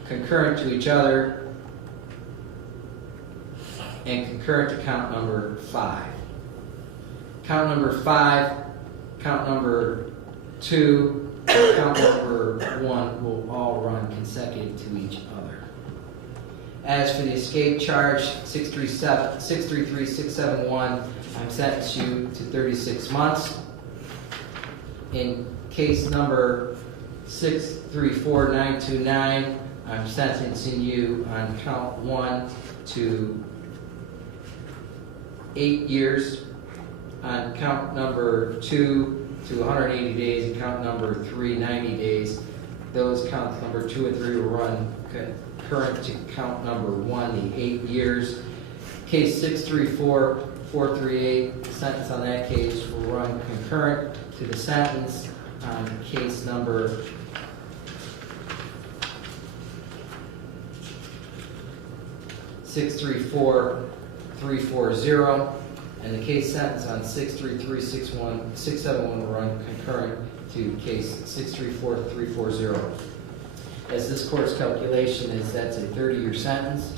concurrent to each other and concurrent to count number 5. Count number 5, count number 2, and count number 1 will all run consecutive to each other. As for the escape charge, 633671, I'm sentencing you to 36 months. In case number 634929, I'm sentencing you on count 1 to 8 years. On count number 2 to 180 days, and count number 3, 90 days. Those counts number 2 and 3 will run concurrent to count number 1, the 8 years. Case 634438, the sentence on that case will run concurrent to the sentence on case number 634340. And the case sentence on 633671 will run concurrent to case 634340. As this court's calculation is, that's a 30-year sentence.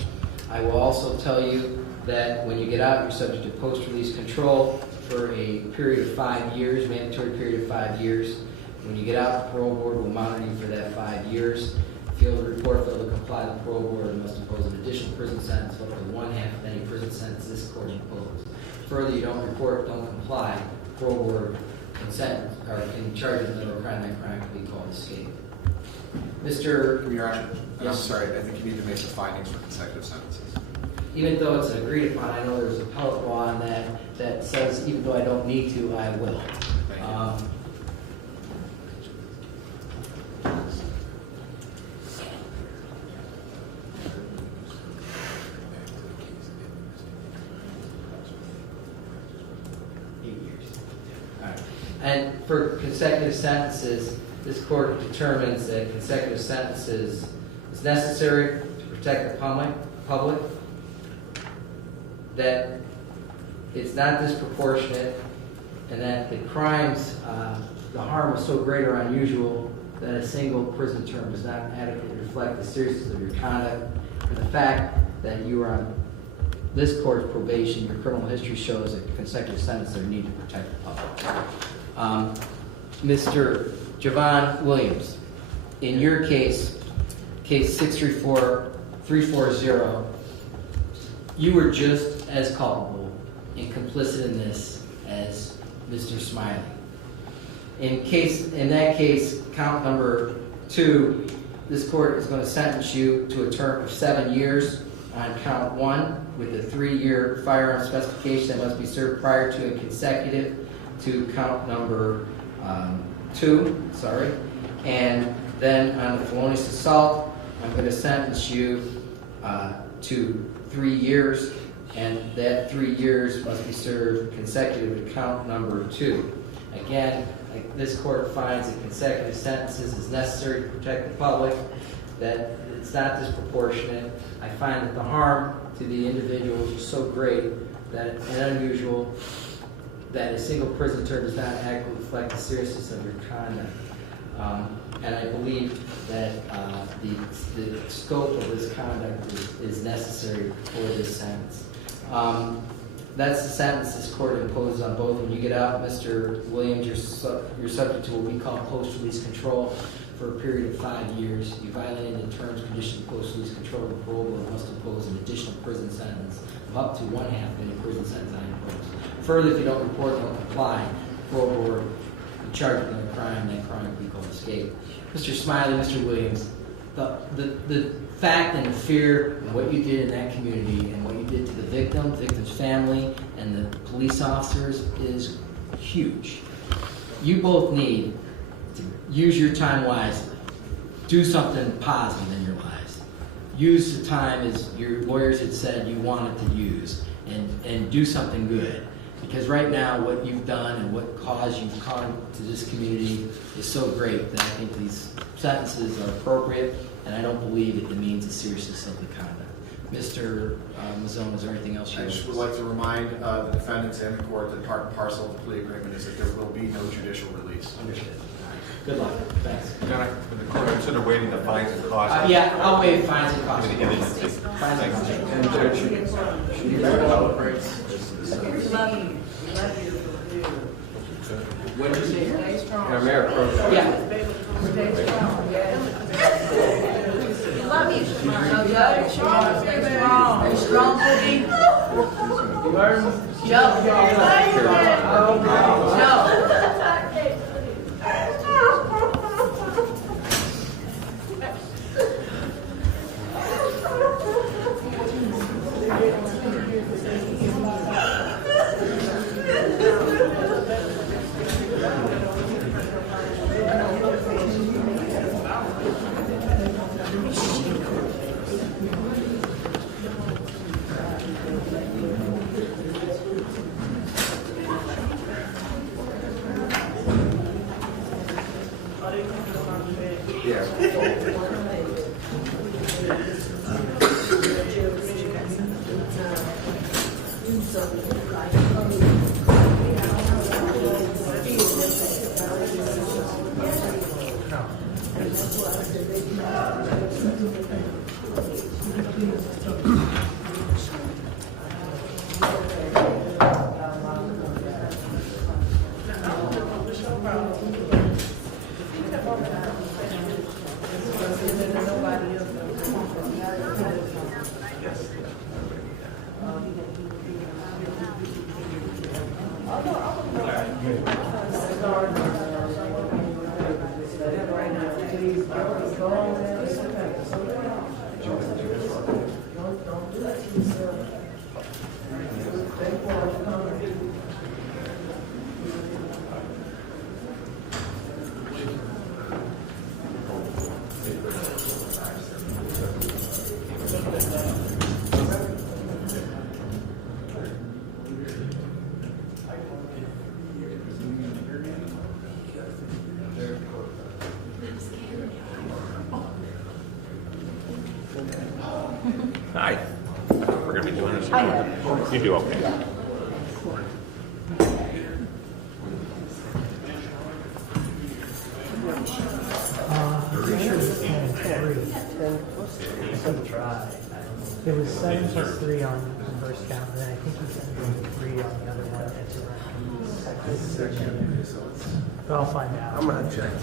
I will also tell you that when you get out, you're subject to post-release control for a period of 5 years, mandatory period of 5 years. When you get out, the parole board will monitor you for that 5 years. Failed to report, failed to comply, the parole board must impose an additional prison sentence of up to 1/2 of any prison sentence this court imposes. Further, you don't report, don't comply, parole board consent or can charge you with another crime. That crime can be called escape. Mr. Your Honor, I'm Yes. sorry, I think you need to make the findings for consecutive sentences. Even though it's agreed upon, I know there's a appellate law on that says even though I don't need to, I will. Thank you. And for consecutive sentences, this court determines that consecutive sentences is necessary to protect the public, that it's not disproportionate, and that the crimes, the harm is so great or unusual that a single prison term does not adequately reflect the seriousness of your conduct, and the fact that you are on this court's probation, your criminal history shows that consecutive sentences are needed to protect the public. Mr. Javon Williams, in your case 634340, you were just as culpable and complicit in this as Mr. Smiley. In that case, count number 2, this court is going to sentence you to a term of 7 years on count 1 with a 3-year firearm specification that must be served prior to and consecutive to count number 2, and then on the felonious assault, I'm going to sentence you to 3 years, and that 3 years must be served consecutive to count number 2. Again, this court finds that consecutive sentences is necessary to protect the public, that it's not disproportionate. I find that the harm to the individuals is so great and unusual that a single prison term does not adequately reflect the seriousness of your conduct. And I believe that the scope of this conduct is necessary for this sentence. That's the sentence this court imposes on both. When you get out, Mr. Williams, you're subject to what we call post-release control for a period of 5 years. You violated the terms, conditions of post-release control of the parole board must impose an additional prison sentence of up to 1/2 of any prison sentence I impose. Further, if you don't report or don't comply, parole board will charge you with a crime. That crime will be called escape. Mr. Smiley, Mr. Williams, the fact and the fear and what you did in that community and what you did to the victim's family, and the police officers is huge. You both need to use your time wisely. Do something positive in your lives. Use the time as your lawyers had said you wanted to use, and do something good. Because right now, what you've done and what cause you've come to this community is so great that I think these sentences are appropriate, and I don't believe it demeans the seriousness of the conduct. Mr. Mazzone, is there anything else you I just would like to remind the defendants and the court that part and parcel of the plea agreement is that there will be no judicial release. Understood. Good luck. Thanks. The court consider waiving the fines and costs. Yeah, I'll waive fines and costs. Fines and costs. And Judge, should you what did you say? Yeah, Mayor Pro Tem. Yeah. Stay strong, Steve. Joe. Hi. We're gonna be doing this. You do okay. It was 7 plus 3 on the first count, and then I think he's going to 3 on the other one. But I'll find out. I'm gonna check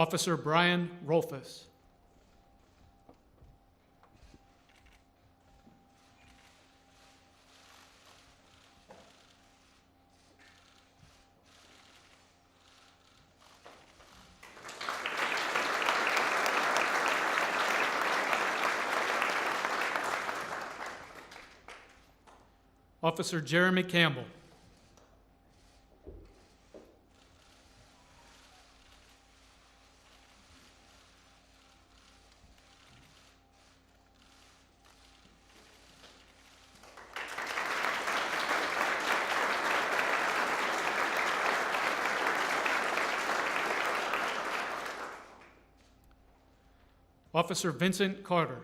Officer Brian Rolfus. Officer Jeremy Campbell. Officer Vincent Carter.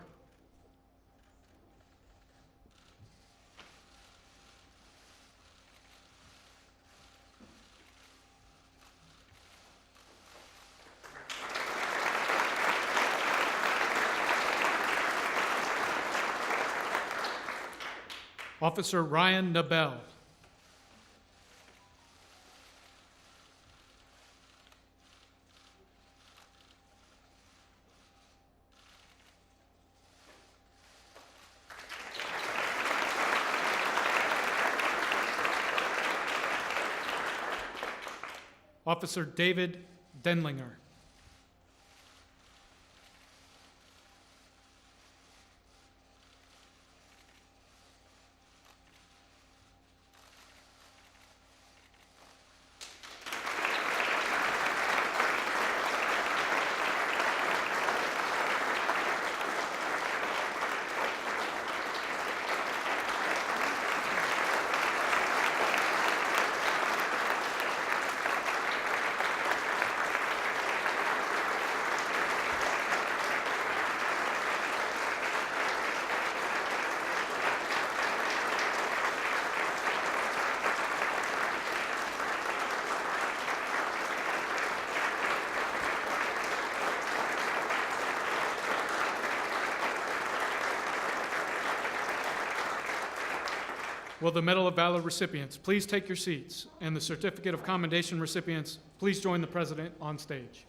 Officer Ryan Nabel. Officer David Denlinger. Will the Medal of Valor recipients please take your seats, and the Certificate of Commendation recipients please join the President on stage.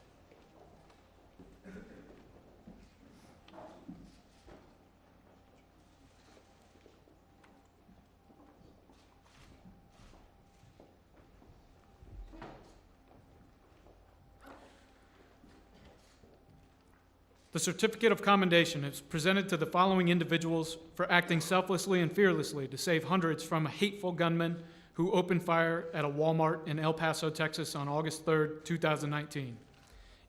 The Certificate of Commendation is presented to the following individuals for acting selflessly and fearlessly to save hundreds from a hateful gunman who opened fire at a Walmart in El Paso, Texas on August 3rd, 2019.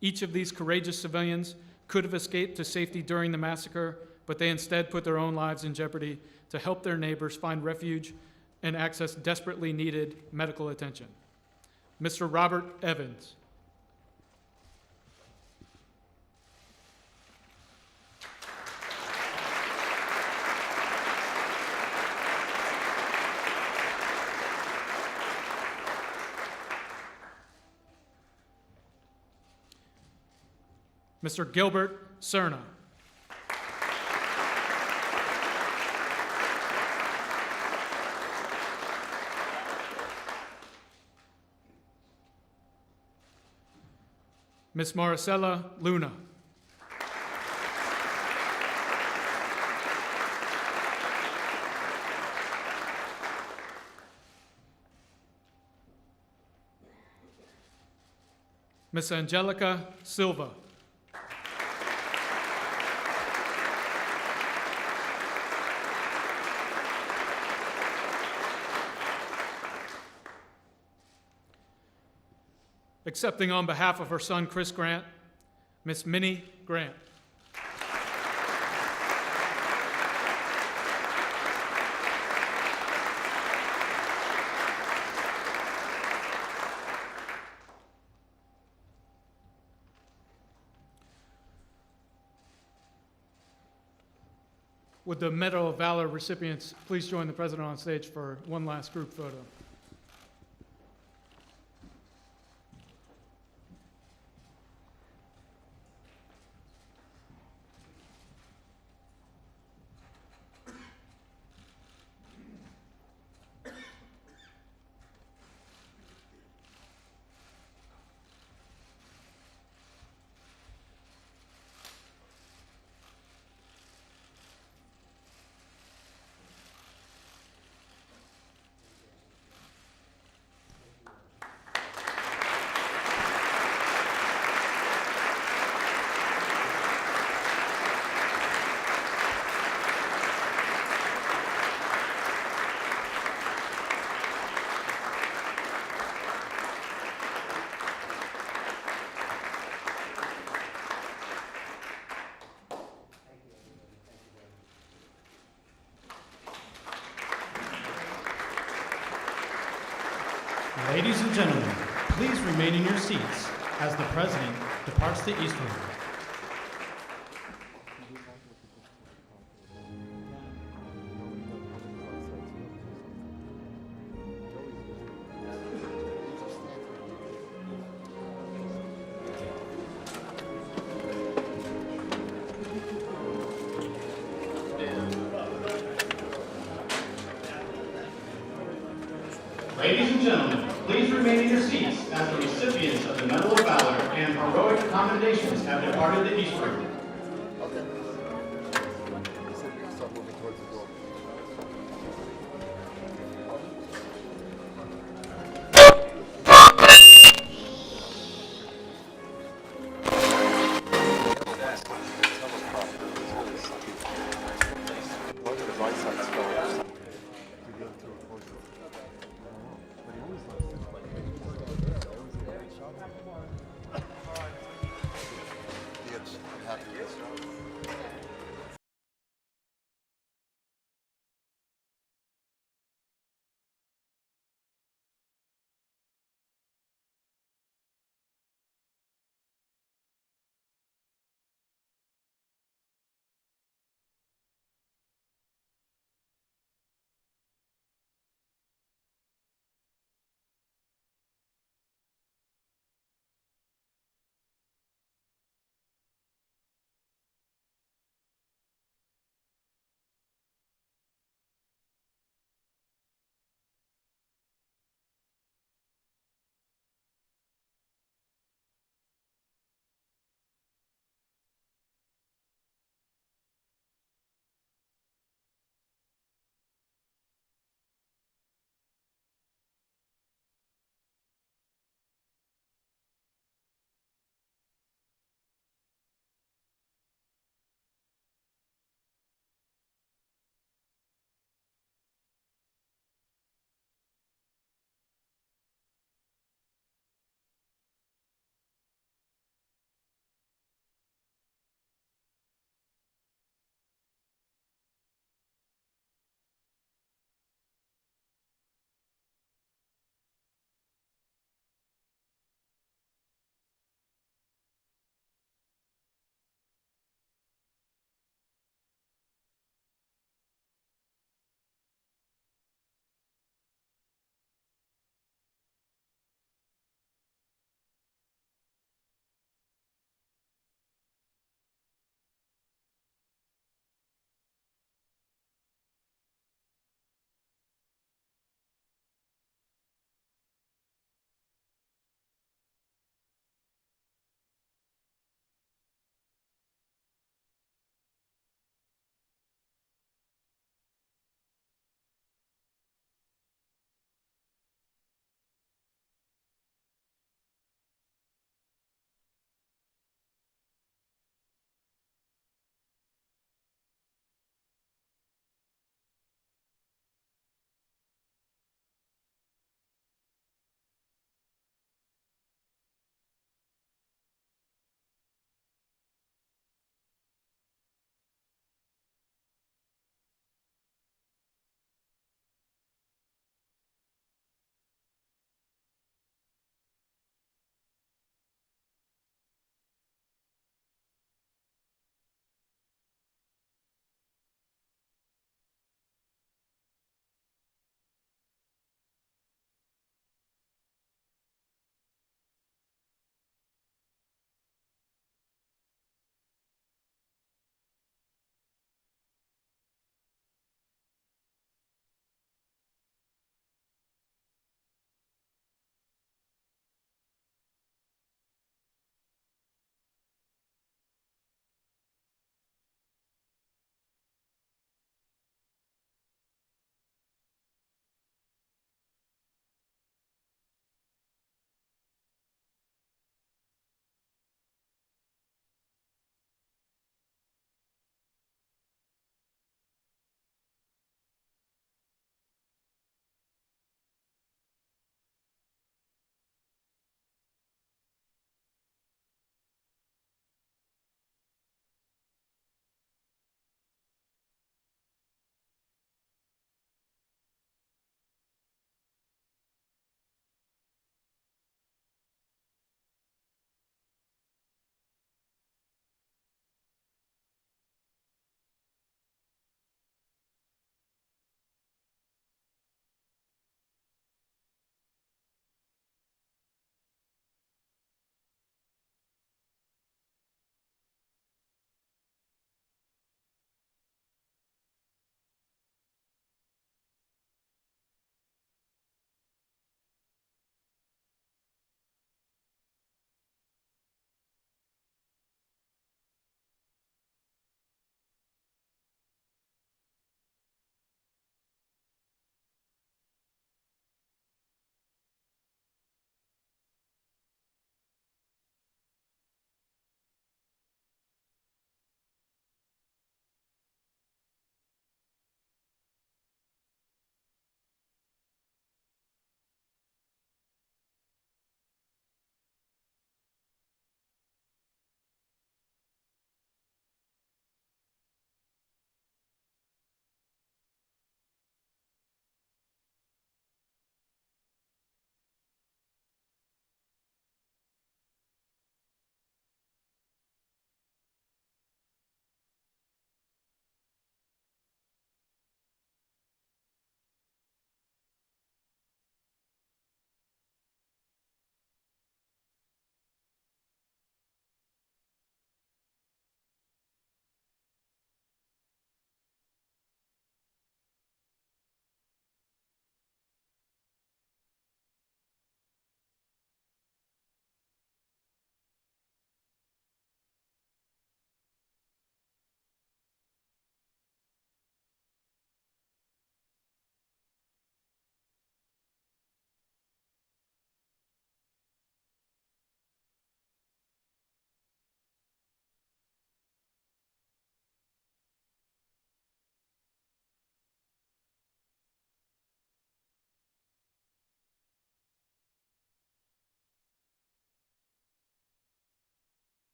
Each of these courageous civilians could have escaped to safety during the massacre, but they instead put their own lives in jeopardy to help their neighbors find refuge and access desperately needed medical attention. Mr. Robert Evans. Mr. Gilbert Cerna. Ms. Maricela Luna. Ms. Angelica Silva. Accepting on behalf of her son, Chris Grant, Miss Minnie Grant. Would the Medal of Valor recipients please join the President on stage for one last group photo? Ladies and gentlemen, please remain in your seats as the President departs the East Room. Ladies and gentlemen, please remain in your seats as the recipients of the Medal of Valor and heroic commendations have departed the East Room. Happy